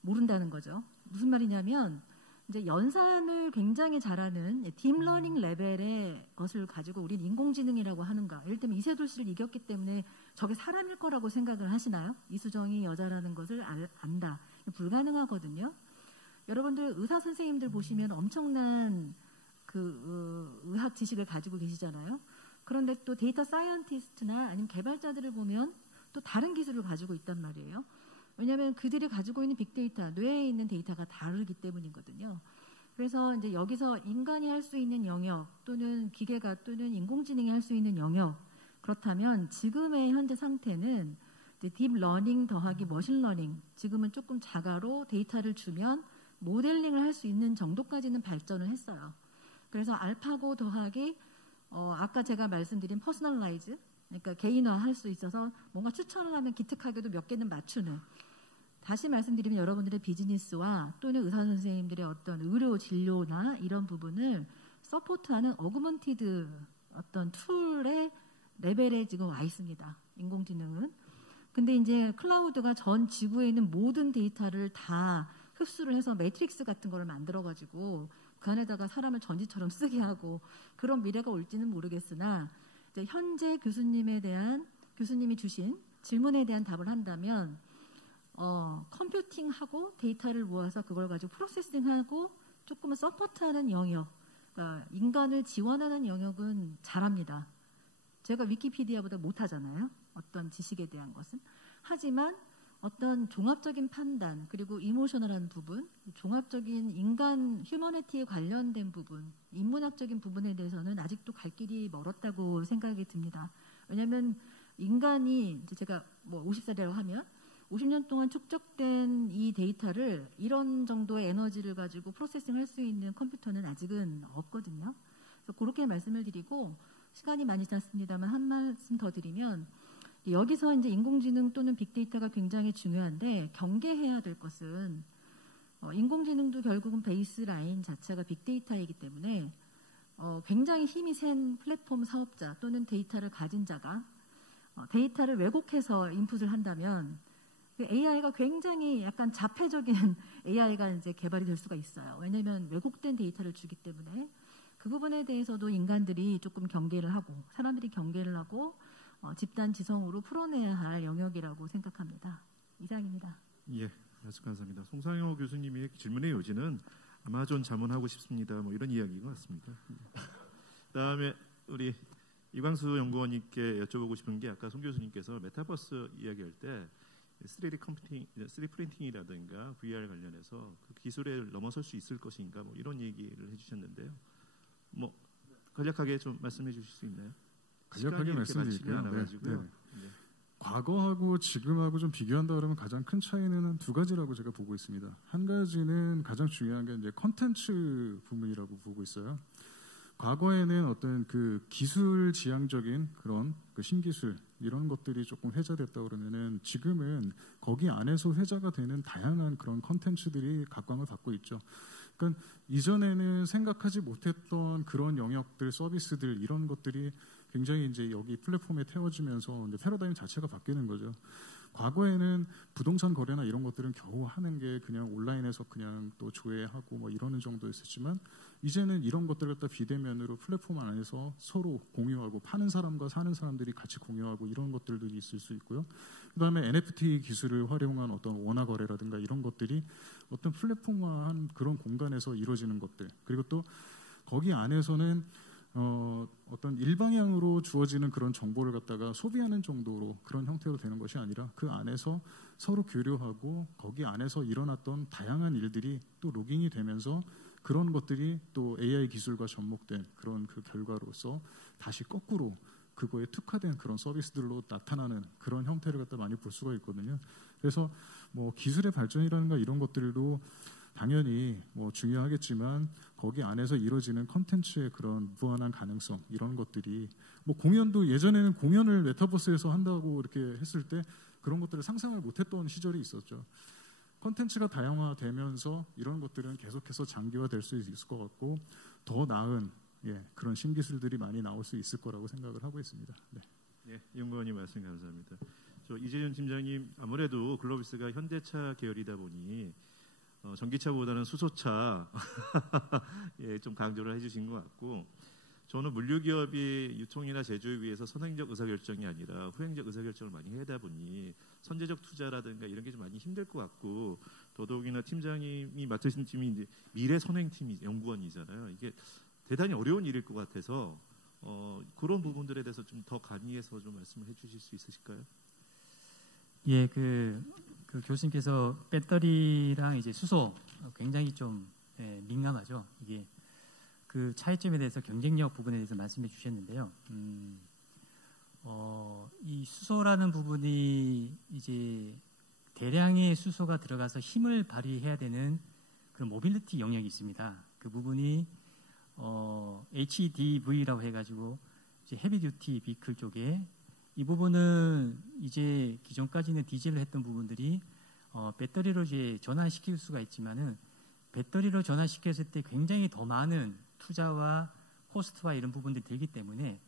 모른다는 거죠. 무슨 말이냐면 이제 연산을 굉장히 잘하는 딥러닝 레벨의 것을 가지고 우리는 인공지능이라고 하는가. 예를 들면 이세돌 씨를 이겼기 때문에 저게 사람일 거라고 생각을 하시나요? 이수정이 여자라는 것을 안다. 불가능하거든요. 여러분들 의사 선생님들 보시면 엄청난 그 의학 지식을 가지고 계시잖아요. 그런데 또 데이터 사이언티스트나 아니면 개발자들을 보면 또 다른 기술을 가지고 있단 말이에요. 왜냐하면 그들이 가지고 있는 빅데이터, 뇌에 있는 데이터가 다르기 때문이거든요. 그래서 이제 여기서 인간이 할 수 있는 영역 또는 기계가 또는 인공지능이 할 수 있는 영역 그렇다면 지금의 현재 상태는 이제 딥러닝 더하기 머신러닝, 지금은 조금 자가로 데이터를 주면 모델링을 할 수 있는 정도까지는 발전을 했어요. 그래서 알파고 더하기 아까 제가 말씀드린 퍼스널라이즈, 그러니까 개인화할 수 있어서 뭔가 추천을 하면 기특하게도 몇 개는 맞추는. 다시 말씀드리면 여러분들의 비즈니스와 또는 의사 선생님들의 어떤 의료 진료나 이런 부분을 서포트하는 어그먼티드 어떤 툴의 레벨에 지금 와 있습니다. 인공지능은. 근데 이제 클라우드가 전 지구에 있는 모든 데이터를 다 흡수를 해서 매트릭스 같은 걸 만들어가지고 그 안에다가 사람을 전지처럼 쓰게 하고 그런 미래가 올지는 모르겠으나 이제 현재 교수님이 주신 질문에 대한 답을 한다면 컴퓨팅하고 데이터를 모아서 그걸 가지고 프로세싱하고 조금은 서포트하는 영역, 그러니까 인간을 지원하는 영역은 잘합니다. 제가 위키피디아보다 못하잖아요. 어떤 지식에 대한 것은. 하지만 어떤 종합적인 판단 그리고 이모셔널한 부분, 종합적인 인간 휴머니티에 관련된 부분, 인문학적인 부분에 대해서는 아직도 갈 길이 멀었다고 생각이 듭니다. 왜냐하면 인간이 이제 제가 뭐 50살이라고 하면 50년 동안 축적된 이 데이터를 이런 정도의 에너지를 가지고 프로세싱할 수 있는 컴퓨터는 아직은 없거든요. 그래서 그렇게 말씀을 드리고 시간이 많이 지났습니다만 한 말씀 더 드리면 여기서 이제 인공지능 또는 빅데이터가 굉장히 중요한데 경계해야 될 것은 인공지능도 결국은 베이스라인 자체가 빅데이터이기 때문에 굉장히 힘이 센 플랫폼 사업자 또는 데이터를 가진 자가 데이터를 왜곡해서 인풋을 한다면 AI가 굉장히 약간 자폐적인 AI가 이제 개발이 될 수가 있어요. 왜냐하면 왜곡된 데이터를 주기 때문에 그 부분에 대해서도 인간들이 조금 경계를 하고 사람들이 경계를 하고 집단 지성으로 풀어내야 할 영역이라고 생각합니다. 이상입니다. 예, 말씀 감사합니다. 송상효 교수님의 질문의 요지는 아마존 자문하고 싶습니다. 뭐 이런 이야기인 것 같습니다. 그다음에 우리 이광수 연구원님께 여쭤보고 싶은 게 아까 송 교수님께서 메타버스 이야기할 때 3D 컴퓨팅, 3D 프린팅이라든가 VR 관련해서 그 기술에 넘어설 수 있을 것인가 뭐 이런 얘기를 해주셨는데요. 뭐 간략하게 좀 말씀해 주실 수 있나요? 간략하게 말씀드릴게요. 네. 과거하고 지금하고 좀 비교한다 그러면 가장 큰 차이는 두 가지라고 제가 보고 있습니다. 한 가지는 가장 중요한 게 이제 컨텐츠 부분이라고 보고 있어요. 과거에는 어떤 그 기술 지향적인 그런 그 신기술 이런 것들이 조금 회자됐다 그러면은 지금은 거기 안에서 회자가 되는 다양한 그런 컨텐츠들이 각광을 받고 있죠. 그러니까 이전에는 생각하지 못했던 그런 영역들, 서비스들 이런 것들이 굉장히 이제 여기 플랫폼에 태워지면서 이제 패러다임 자체가 바뀌는 거죠. 과거에는 부동산 거래나 이런 것들은 겨우 하는 게 그냥 온라인에서 그냥 또 조회하고 뭐 이러는 정도였었지만 이제는 이런 것들을 갖다 비대면으로 플랫폼 안에서 서로 공유하고 파는 사람과 사는 사람들이 같이 공유하고 이런 것들도 있을 수 있고요. 그다음에 NFT 기술을 활용한 어떤 원화 거래라든가 이런 것들이 어떤 플랫폼화한 그런 공간에서 이루어지는 것들 그리고 또 거기 안에서는 어떤 일방향으로 주어지는 그런 정보를 갖다가 소비하는 정도로 그런 형태로 되는 것이 아니라 그 안에서 서로 교류하고 거기 안에서 일어났던 다양한 일들이 또 로깅이 되면서 그런 것들이 또 AI 기술과 접목된 그런 그 결과로서 다시 거꾸로 그거에 특화된 그런 서비스들로 나타나는 그런 형태를 갖다 많이 볼 수가 있거든요. 그래서 뭐 기술의 발전이라든가 이런 것들도 당연히 뭐 중요하겠지만 거기 안에서 이루어지는 컨텐츠의 그런 무한한 가능성 이런 것들이 뭐 공연도 예전에는 공연을 메타버스에서 한다고 이렇게 했을 때 그런 것들을 상상을 못했던 시절이 있었죠. 컨텐츠가 다양화되면서 이런 것들은 계속해서 장기화될 수 있을 것 같고 더 나은 그런 신기술들이 많이 나올 수 있을 거라고 생각을 하고 있습니다. 네. 예, 연구원님 말씀 감사합니다. 저 이재준 팀장님 아무래도 글로비스가 현대차 계열이다 보니 전기차보다는 수소차 좀 강조를 해주신 것 같고 저는 물류기업이 유통이나 제조에 위해서 선행적 의사결정이 아니라 후행적 의사결정을 많이 해다 보니 선제적 투자라든가 이런 게 좀 많이 힘들 것 같고 더더욱이나 팀장님이 맡으신 팀이 이제 미래 선행팀 연구원이잖아요. 이게 대단히 어려운 일일 것 같아서 그런 부분들에 대해서 좀 더 가미해서 좀 말씀을 해주실 수 있으실까요? 예, 그 교수님께서 배터리랑 이제 수소 굉장히 좀 민감하죠. 이게 그 차이점에 대해서 경쟁력 부분에 대해서 말씀해 주셨는데요. 이 수소라는 부분이 이제 대량의 수소가 들어가서 힘을 발휘해야 되는 그 모빌리티 영역이 있습니다. 그 부분이 HDV라고 해가지고 이제 헤비 듀티 비클 쪽에 이 부분은 이제 기존까지는 디젤로 했던 부분들이 배터리로 이제 전환시킬 수가 있지만은 배터리로 전환시켰을 때 굉장히 더 많은 투자와 코스트와 이런 부분들이 들기 때문에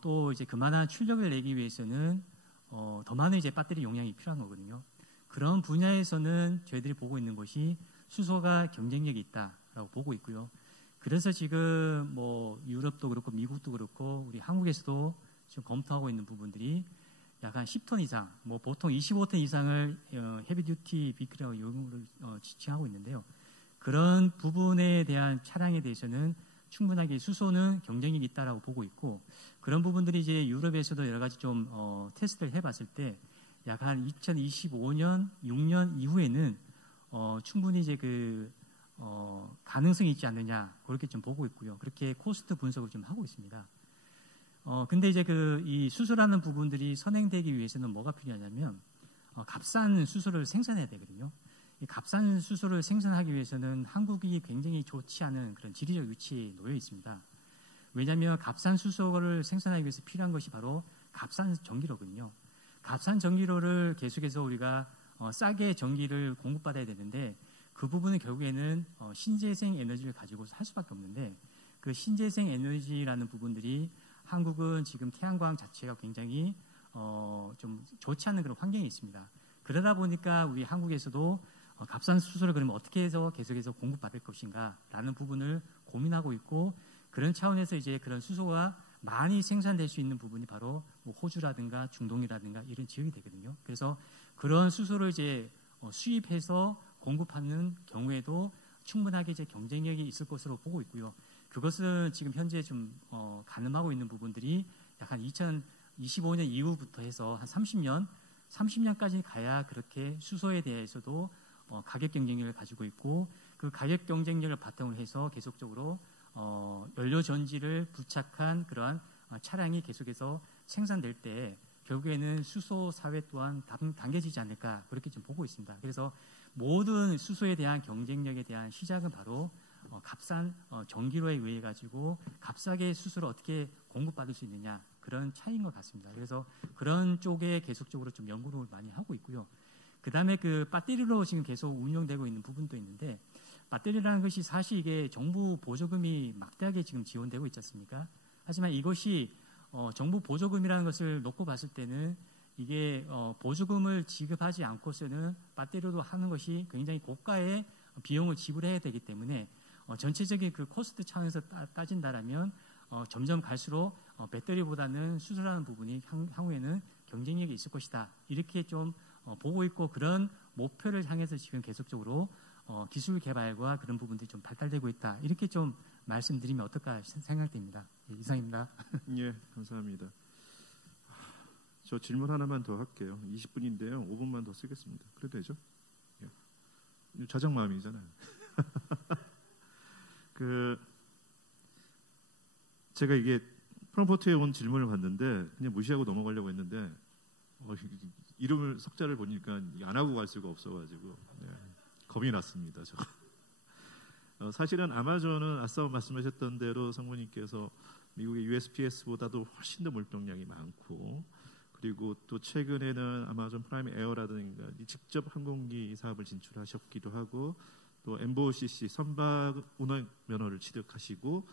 또 이제 그만한 출력을 내기 위해서는 더 많은 이제 배터리 용량이 필요한 거거든요. 그런 분야에서는 저희들이 보고 있는 것이 수소가 경쟁력이 있다라고 보고 있고요. 그래서 지금 뭐 유럽도 그렇고 미국도 그렇고 우리 한국에서도 지금 검토하고 있는 부분들이 약 한 10톤 이상, 뭐 보통 25톤 이상을 헤비듀티 비클이라고 용어를 지칭하고 있는데요. 그런 부분에 대한 차량에 대해서는 충분하게 수소는 경쟁력이 있다라고 보고 있고 그런 부분들이 이제 유럽에서도 여러 가지 좀 테스트를 해봤을 때 약 한 2025년, 6년 이후에는 충분히 이제 그 가능성이 있지 않느냐 그렇게 좀 보고 있고요. 그렇게 코스트 분석을 좀 하고 있습니다. 근데 이제 이 수소라는 부분들이 선행되기 위해서는 뭐가 필요하냐면 값싼 수소를 생산해야 되거든요. 이 값싼 수소를 생산하기 위해서는 한국이 굉장히 좋지 않은 그런 지리적 위치에 놓여 있습니다. 왜냐하면 값싼 수소를 생산하기 위해서 필요한 것이 바로 값싼 전기료거든요. 값싼 전기료를 계속해서 우리가 싸게 전기를 공급받아야 되는데 그 부분은 결국에는 신재생 에너지를 가지고 할 수밖에 없는데 그 신재생 에너지라는 부분들이 한국은 지금 태양광 자체가 굉장히 좀 좋지 않은 그런 환경이 있습니다. 그러다 보니까 우리 한국에서도 값싼 수소를 그러면 어떻게 해서 계속해서 공급받을 것인가라는 부분을 고민하고 있고 그런 차원에서 이제 그런 수소가 많이 생산될 수 있는 부분이 바로 뭐 호주라든가 중동이라든가 이런 지역이 되거든요. 그래서 그런 수소를 이제 수입해서 공급하는 경우에도 충분하게 이제 경쟁력이 있을 것으로 보고 있고요. 그것은 지금 현재 좀 가늠하고 있는 부분들이 약 한 2025년 이후부터 해서 한 30년까지 가야 그렇게 수소에 대해서도 가격 경쟁력을 가지고 있고 그 가격 경쟁력을 바탕으로 해서 계속적으로 연료 전지를 부착한 그러한 차량이 계속해서 생산될 때 결국에는 수소 사회 또한 당겨지지 않을까 그렇게 좀 보고 있습니다. 그래서 모든 수소에 대한 경쟁력에 대한 시작은 바로 값싼 전기료에 의해 가지고 값싸게 수소를 어떻게 공급받을 수 있느냐 그런 차이인 것 같습니다. 그래서 그런 쪽에 계속적으로 좀 연구를 많이 하고 있고요. 그 다음에 그 배터리로 지금 계속 운용되고 있는 부분도 있는데 배터리라는 것이 사실 이게 정부 보조금이 막대하게 지금 지원되고 있지 않습니까? 하지만 이것이 정부 보조금이라는 것을 놓고 봤을 때는 이게 보조금을 지급하지 않고서는 배터리로 하는 것이 굉장히 고가의 비용을 지불해야 되기 때문에 전체적인 그 코스트 차원에서 따진다라면 점점 갈수록 배터리보다는 수소라는 부분이 향후에는 경쟁력이 있을 것이다. 이렇게 좀 보고 있고 그런 목표를 향해서 지금 계속적으로 기술 개발과 그런 부분들이 좀 발달되고 있다. 이렇게 좀 말씀드리면 어떨까 생각됩니다. 예, 이상입니다. 예, 감사합니다. 저 질문 하나만 더 할게요. 20분인데요. 5분만 더 쓰겠습니다. 그래도 되죠? 예. 자작마음이잖아요. 제가 이게 프롬포트에 온 질문을 봤는데 그냥 무시하고 넘어가려고 했는데 이름을 석자를 보니까 안 하고 갈 수가 없어가지고 네, 겁이 났습니다. 사실은 아마존은 아까 말씀하셨던 대로 성모님께서 미국의 USPS보다도 훨씬 더 물동량이 많고 그리고 또 최근에는 아마존 프라임 에어라든가 직접 항공기 사업을 진출하셨기도 하고 또 MBOCC 선박 운항 면허를 취득하시고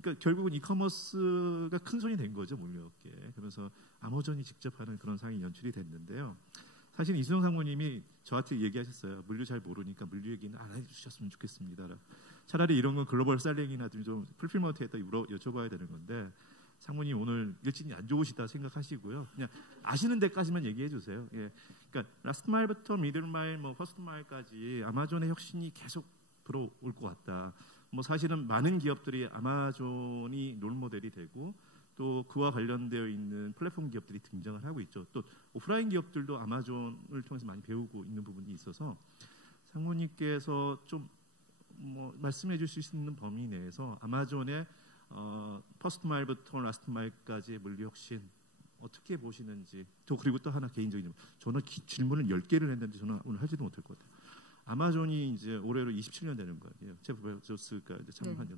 그러니까 결국은 이커머스가 큰 손이 된 거죠 물류업계에. 그래서 아마존이 직접 하는 그런 상황이 연출이 됐는데요. 사실 이수영 상무님이 저한테 얘기하셨어요. 물류 잘 모르니까 물류 얘기는 안 해주셨으면 좋겠습니다. 차라리 이런 건 글로벌 셀링이나 좀 풀필먼트에다 여쭤봐야 되는 건데 상무님 오늘 일진이 안 좋으시다 생각하시고요. 그냥 아시는 데까지만 얘기해 주세요. 예. 그러니까 라스트 마일부터 미들 마일, 퍼스트 마일까지 아마존의 혁신이 계속 들어올 것 같다. 사실은 많은 기업들이 아마존이 롤모델이 되고 또 그와 관련되어 있는 플랫폼 기업들이 등장을 하고 있죠. 또 오프라인 기업들도 아마존을 통해서 많이 배우고 있는 부분이 있어서 상무님께서 좀 말씀해 주실 수 있는 범위 내에서 아마존의 퍼스트 마일부터 라스트 마일까지의 물류 혁신 어떻게 보시는지. 그리고 또 하나 개인적인 질문. 저는 질문을 10개를 했는데 저는 오늘 하지도 못할 것 같아요. 아마존이 이제 올해로 27년 되는 거예요. 제프 베조스가 이제 창업한 지.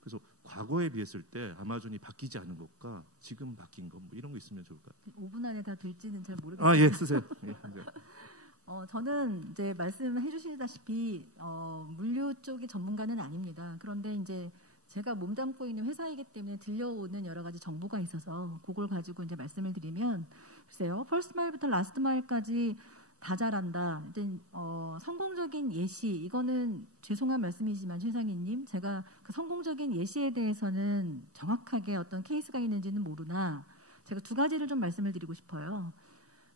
그래서 과거에 비했을 때 아마존이 바뀌지 않은 것과 지금 바뀐 것 뭐 이런 거 있으면 좋을 것 같아요. 5분 안에 다 될지는 잘 모르겠어요. 아, 예, 쓰세요. 예, 저는 이제 말씀해 주시다시피 물류 쪽의 전문가는 아닙니다. 그런데 이제 제가 몸담고 있는 회사이기 때문에 들려오는 여러 가지 정보가 있어서 그걸 가지고 이제 말씀을 드리면, 글쎄요, 퍼스트 마일부터 라스트 마일까지 다 잘한다. 이제 성공적인 예시, 이거는 죄송한 말씀이지만 최상희님, 제가 그 성공적인 예시에 대해서는 정확하게 어떤 케이스가 있는지는 모르나 제가 두 가지를 좀 말씀을 드리고 싶어요.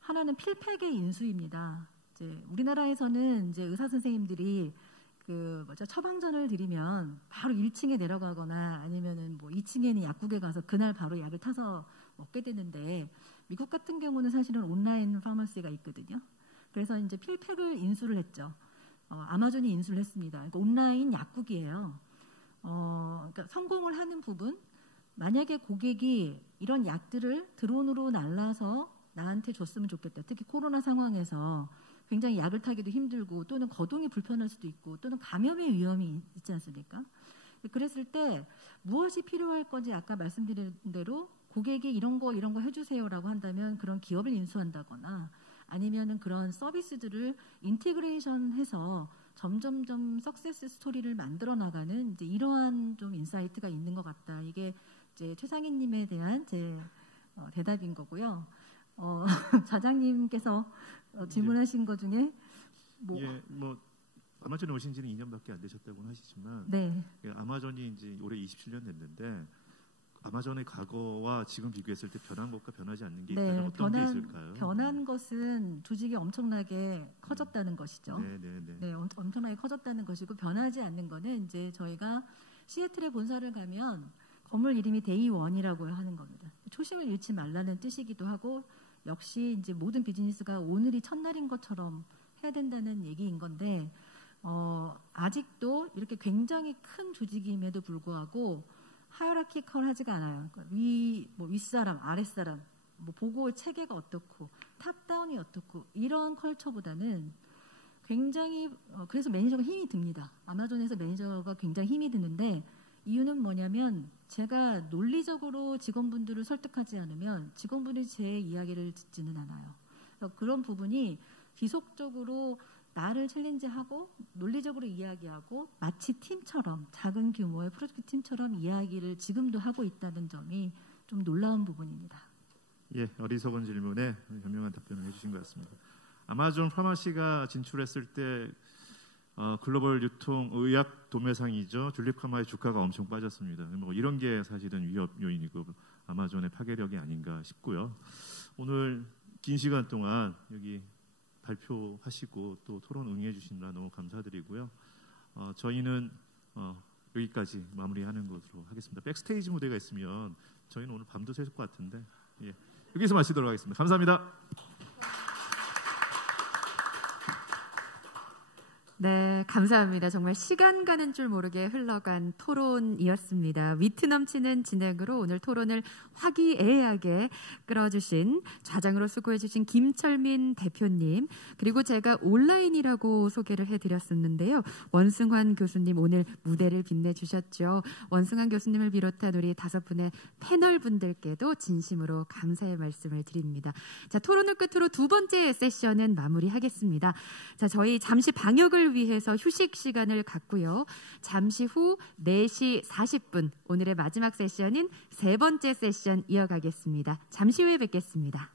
하나는 필팩의 인수입니다. 이제 우리나라에서는 이제 의사 선생님들이 처방전을 드리면 바로 1층에 내려가거나 아니면은 뭐 2층에 있는 약국에 가서 그날 바로 약을 타서 먹게 되는데, 미국 같은 경우는 사실은 온라인 파머시가 있거든요. 그래서 이제 필팩을 인수를 했죠. 아마존이 인수를 했습니다. 그러니까 온라인 약국이에요. 그러니까 성공을 하는 부분, 만약에 고객이 이런 약들을 드론으로 날라서 나한테 줬으면 좋겠다. 특히 코로나 상황에서 굉장히 약을 타기도 힘들고 또는 거동이 불편할 수도 있고 또는 감염의 위험이 있지 않습니까? 그랬을 때 무엇이 필요할 건지 아까 말씀드린 대로 고객이 이런 거 해주세요라고 한다면 그런 기업을 인수한다거나 아니면은 그런 서비스들을 인티그레이션해서 점점점 석세스 스토리를 만들어 나가는 이제 이러한 좀 인사이트가 있는 것 같다. 이게 이제 최상희님에 대한 제 대답인 거고요. 자장님께서 질문하신 것 중에 아마존에 오신 지는 2년밖에 안 되셨다고는 하시지만, 네. 아마존이 이제 올해 27년 됐는데 아마존의 과거와 지금 비교했을 때 변한 것과 변하지 않는 게 있다면 어떤 게 있을까요? 변한 것은 조직이 엄청나게 커졌다는 것이죠. 네, 엄청나게 커졌다는 것이고, 변하지 않는 거는 이제 저희가 시애틀에 본사를 가면 건물 이름이 데이원이라고 하는 겁니다. 초심을 잃지 말라는 뜻이기도 하고, 역시 이제 모든 비즈니스가 오늘이 첫날인 것처럼 해야 된다는 얘기인 건데, 아직도 이렇게 굉장히 큰 조직임에도 불구하고 하이어라키컬하지가 않아요. 그러니까 윗사람, 아랫사람, 보고 체계가 어떻고 탑다운이 어떻고 이런 컬처보다는 굉장히 그래서 매니저가 힘이 듭니다. 아마존에서 매니저가 굉장히 힘이 드는데, 이유는 뭐냐면 제가 논리적으로 직원분들을 설득하지 않으면 직원분이 제 이야기를 듣지는 않아요. 그런 부분이 지속적으로 나를 챌린지하고 논리적으로 이야기하고 마치 팀처럼, 작은 규모의 프로젝트 팀처럼 이야기를 지금도 하고 있다는 점이 좀 놀라운 부분입니다. 예, 어리석은 질문에 현명한 답변을 해주신 것 같습니다. 아마존 파마시가 진출했을 때 글로벌 유통 의약 도매상이죠. 줄립 카마의 주가가 엄청 빠졌습니다. 이런 게 사실은 위협 요인이고 아마존의 파괴력이 아닌가 싶고요. 오늘 긴 시간 동안 여기 발표하시고 또 토론 응해 주시느라 너무 감사드리고요. 저희는 여기까지 마무리하는 것으로 하겠습니다. 백스테이지 무대가 있으면 저희는 오늘 밤도 새울 것 같은데, 예, 여기서 마치도록 하겠습니다. 감사합니다. 네, 감사합니다. 정말 시간 가는 줄 모르게 흘러간 토론이었습니다. 위트 넘치는 진행으로 오늘 토론을 화기애애하게 끌어주신, 좌장으로 수고해주신 김철민 대표님, 그리고 제가 온라인이라고 소개를 해드렸었는데요. 원승환 교수님 오늘 무대를 빛내주셨죠. 원승환 교수님을 비롯한 우리 5분의 패널 분들께도 진심으로 감사의 말씀을 드립니다. 자, 토론을 끝으로 두 번째 세션은 마무리하겠습니다. 자, 저희 잠시 방역을 위해서 휴식 시간을 갖고요. 잠시 후 4시 40분 오늘의 마지막 세션인 세 번째 세션 이어가겠습니다. 잠시 후에 뵙겠습니다.